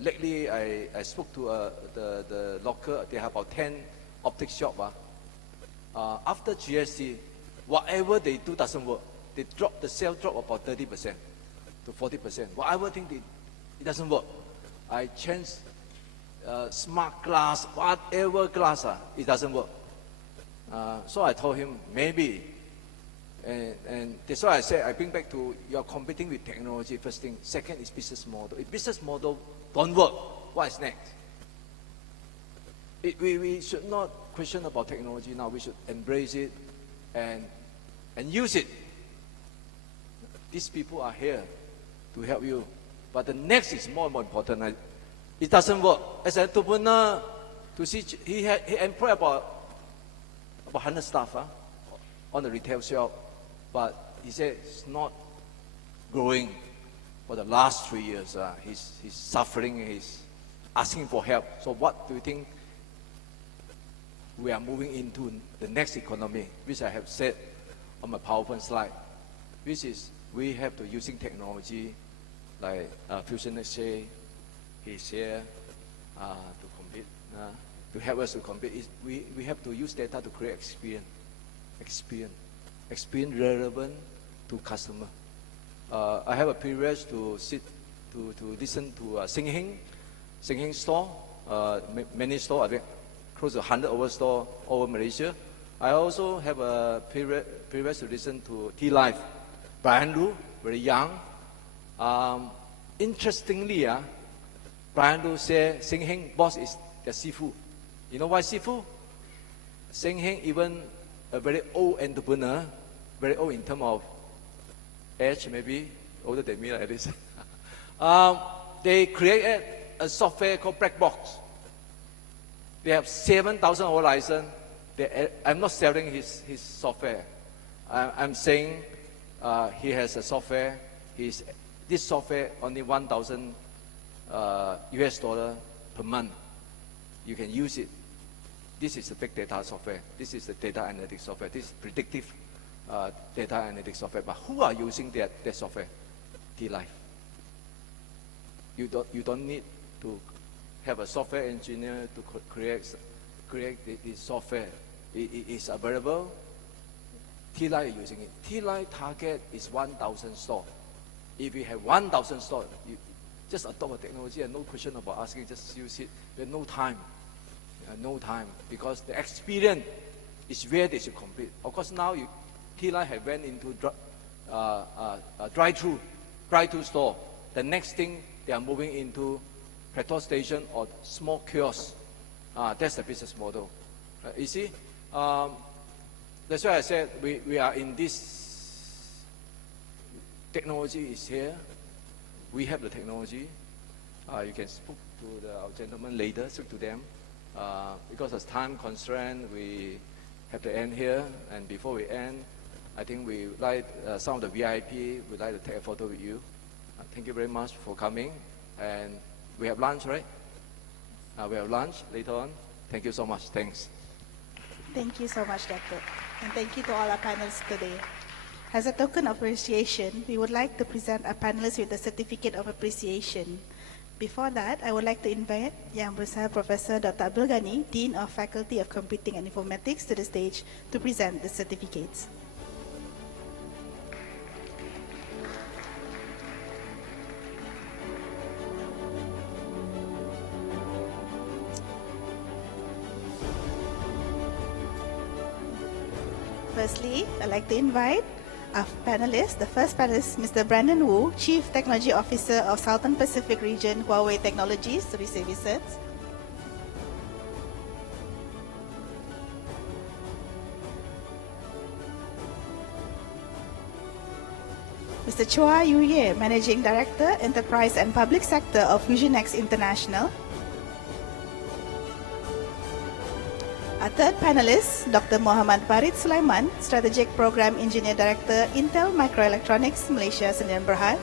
lately I spoke to the local, they have about 10 optics shop. After GST, whatever they do doesn't work. They drop, the sale drop about 30% to 40%. Whatever thing it doesn't work. I change smart glass, whatever glass, it doesn't work. So I told him maybe, and that's why I said I bring back to you're competing with technology first thing. Second is business model. If business model don't work, what is next? We should not question about technology now. We should embrace it and use it. These people are here to help you. But the next is more and more important. It doesn't work. As an entrepreneur, to see he employed about 100 staff on the retail shop, but he said it's not growing for the last 3 years. He's suffering. He's asking for help. So what do you think we are moving into the next economy, which I have said on my PowerPoint slide, which is we have to using technology like Fusion Exchange. He's here to compete, to help us to compete. We have to use data to create experience relevant to customer. I have a privilege to listen to Sing Hing store, many store, I think close to 100 over store over Malaysia. I also have a privilege to listen to T-Life. Brian Lu, very young. Interestingly, Brian Lu said Sing Hing boss is the Sifu. You know why Sifu? Seng Heng, even a very old entrepreneur, very old in terms of age, maybe older than me at least. They created a software called Black Box. They have 7,000 over license. I'm not selling his software. I'm saying he has a software. This software only $1,000 US per month. You can use it. This is a big data software. This is the data analytics software. This is predictive data analytics software. But who are using that software? T-Life. You don't need to have a software engineer to create the software. It is available. T-Life is using it. T-Life target is 1,000 stores. If you have 1,000 stores, you just adopt a technology and no question about asking, just use it. There's no time. No time, because the experience is where they should complete. Of course, now T-Life have went into drive-through store. The next thing, they are moving into petrol station or small kiosks. That's the business model. You see, that's why I said we are in this. Technology is here. We have the technology. You can speak to our gentlemen later, speak to them. Because of time constraint, we have to end here. And before we end, I think we like some of the VIP would like to take a photo with you. Thank you very much for coming. And we have lunch, right? We have lunch later on. Thank you so much. Thanks. Thank you so much, Datuk. And thank you to all our panelists today. As a token of appreciation, we would like to present our panelists with a certificate of appreciation. Before that, I would like to invite Yang Besar Professor Dr. Abdul Ghani, Dean of Faculty of Computing and Informatics, to the stage to present the certificates. Firstly, I'd like to invite our panelists. The first panelist, Mr. Brandon Wu, Chief Technology Officer of Southern Pacific Region, Huawei Technologies, to receive his certs. Mr. Chua Yu-ye, Managing Director, Enterprise and Public Sector of FusionX International. Our third panelist, Dr. Muhammad Farid Sulaiman, Strategic Program Engineer Director, Intel Microelectronics, Malaysia, Sdn Bhd.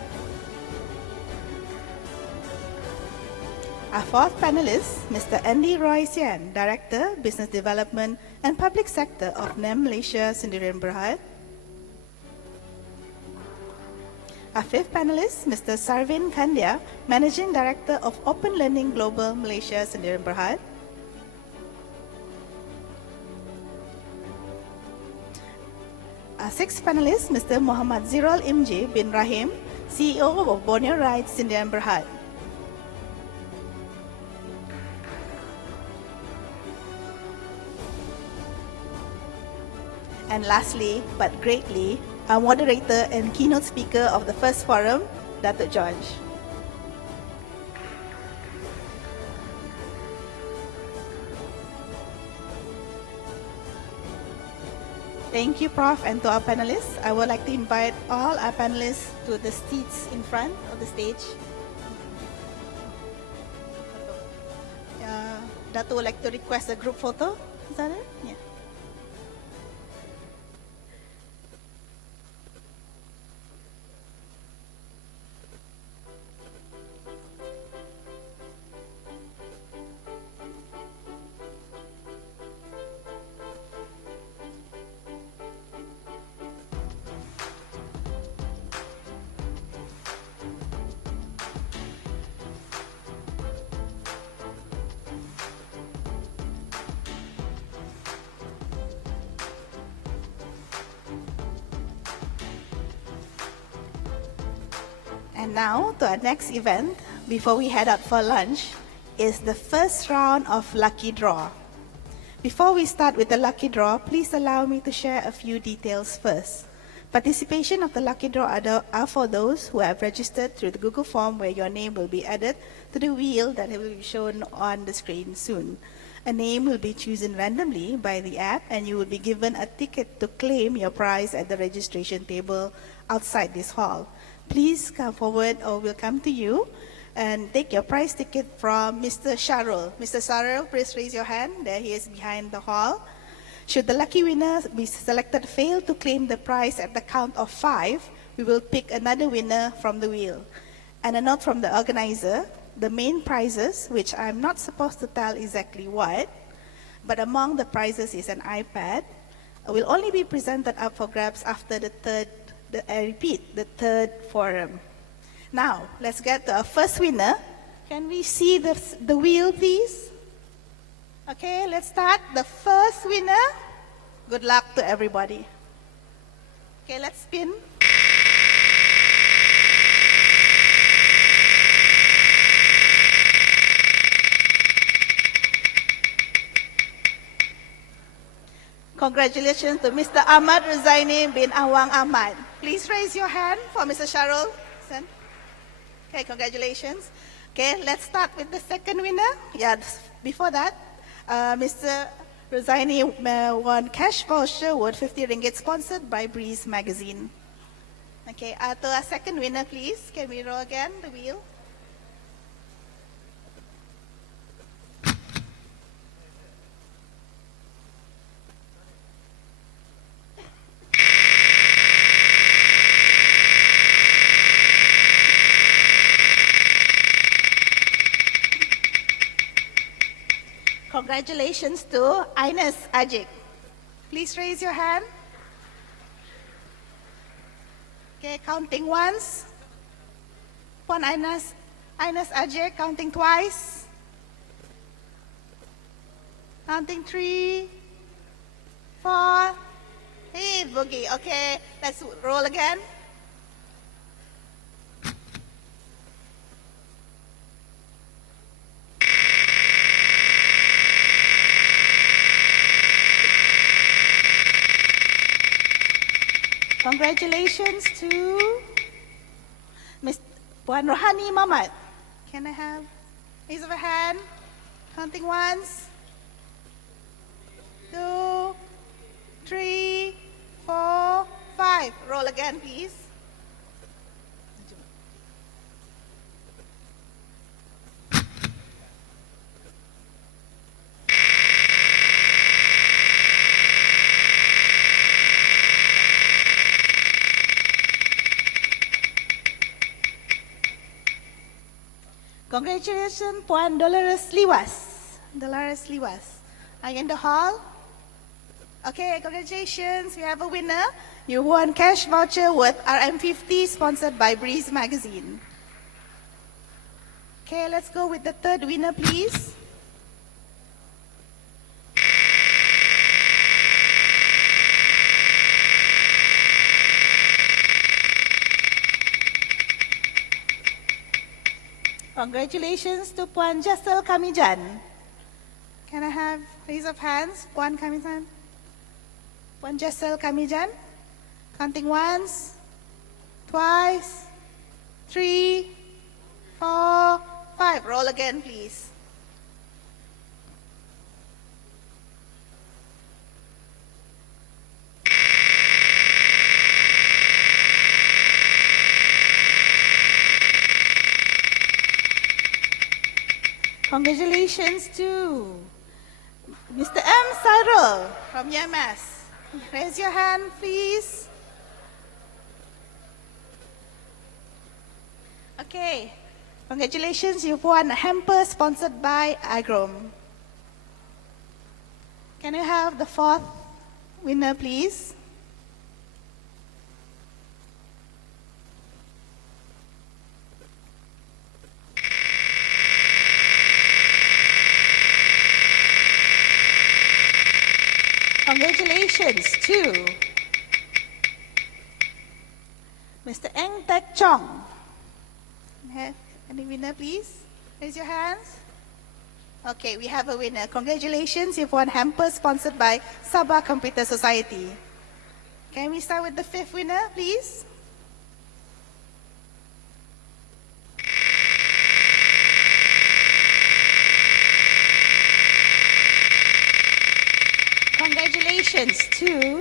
Our fourth panelist, Mr. Andy Roy Sian, Director, Business Development and Public Sector of NEM Malaysia, Sdn Bhd. Our fifth panelist, Mr. Sarvin Kandia, Managing Director of Open Learning Global, Malaysia, Sdn Bhd. Our sixth panelist, Mr. Muhammad Zirol Imji bin Rahim, CEO of Borneo Rides, Sdn Bhd. And lastly, but greatly, our moderator and keynote speaker of the first forum, Datuk George. Thank you, Prof, and to our panelists. I would like to invite all our panelists to the seats in front of the stage. Datuk would like to request a group photo. Is that it? Yeah. And now to our next event, before we head out for lunch, is the first round of Lucky Draw. Before we start with the Lucky Draw, please allow me to share a few details first. Participation of the Lucky Draw are for those who have registered through the Google form where your name will be added to the wheel that will be shown on the screen soon. A name will be chosen randomly by the app, and you will be given a ticket to claim your prize at the registration table outside this hall. Please come forward, or we'll come to you and take your prize ticket from Mr. Sharul. Mr. Sharul, please raise your hand. There he is behind the hall. Should the lucky winner be selected fail to claim the prize at the count of 5, we will pick another winner from the wheel. And a note from the organizer, the main prizes, which I'm not supposed to tell exactly what, but among the prizes is an iPad, will only be presented up for grabs after the third forum. Now, let's get to our first winner. Can we see the wheel, please? Okay, let's start. The first winner. Good luck to everybody. Okay, let's spin. Congratulations to Mr. Ahmad Ruzaini bin Awang Ahmad. Please raise your hand for Mr. Sharul. Okay, congratulations. Okay, let's start with the second winner. Yeah, before that, Mr. Ruzaini won cash voucher worth 50 ringgit sponsored by Breeze Magazine. Okay, to our second winner, please. Can we roll again the wheel? Congratulations to Ines Ajik. Please raise your hand. Okay, counting once. Puan Ines Ajik, counting twice. Counting 3, 4. Hey, Boogie. Okay, let's roll again. Congratulations to Ms. Puan Rohani Mamat. Can I have raise of a hand? Counting once, 2, 3, 4, 5. Roll again, please. Congratulations, Puan Dolores Liwas. Dolores Liwas. Are you in the hall? Okay, congratulations. We have a winner. You won cash voucher worth RM50 sponsored by Breeze Magazine. Okay, let's go with the third winner, please. Congratulations to Puan Jasel Kamijan. Can I have raise of hands? Puan Kamijan. Puan Jasel Kamijan. Counting once, twice, 3, 4, 5. Roll again, please. Congratulations to Mr. M. Cyril from EMS. Raise your hand, please. Okay. Congratulations, you've won a hamper sponsored by Agrom. Can I have the fourth winner, please? Congratulations to Mr. Eng Tek Chong. Any winner, please? Raise your hands. Okay, we have a winner. Congratulations, you've won hamper sponsored by Sabah Computer Society. Can we start with the fifth winner, please? Congratulations to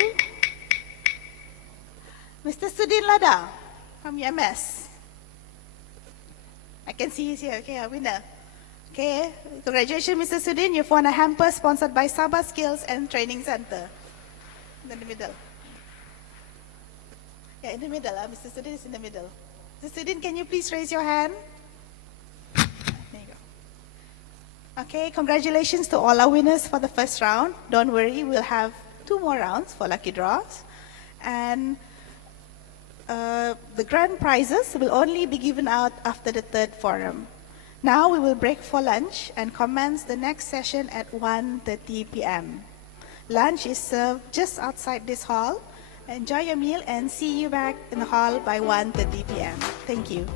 Mr. Sudin Lada from UMS. I can see he's here. Okay, a winner. Okay, congratulations, Mr. Sudin. You've won a hamper sponsored by Sabah Skills and Training Center. In the middle. Yeah, in the middle. Mr. Sudin is in the middle. Mr. Sudin, can you please raise your hand? There you go. Okay, congratulations to all our winners for the first round. Don't worry, we'll have 2 more rounds for lucky draws. And the grand prizes will only be given out after the 3rd forum. Now we will break for lunch and commence the next session at 1:30 p.m. Lunch is served just outside this hall. Enjoy your meal and see you back in the hall by 1:30 p.m. Thank you.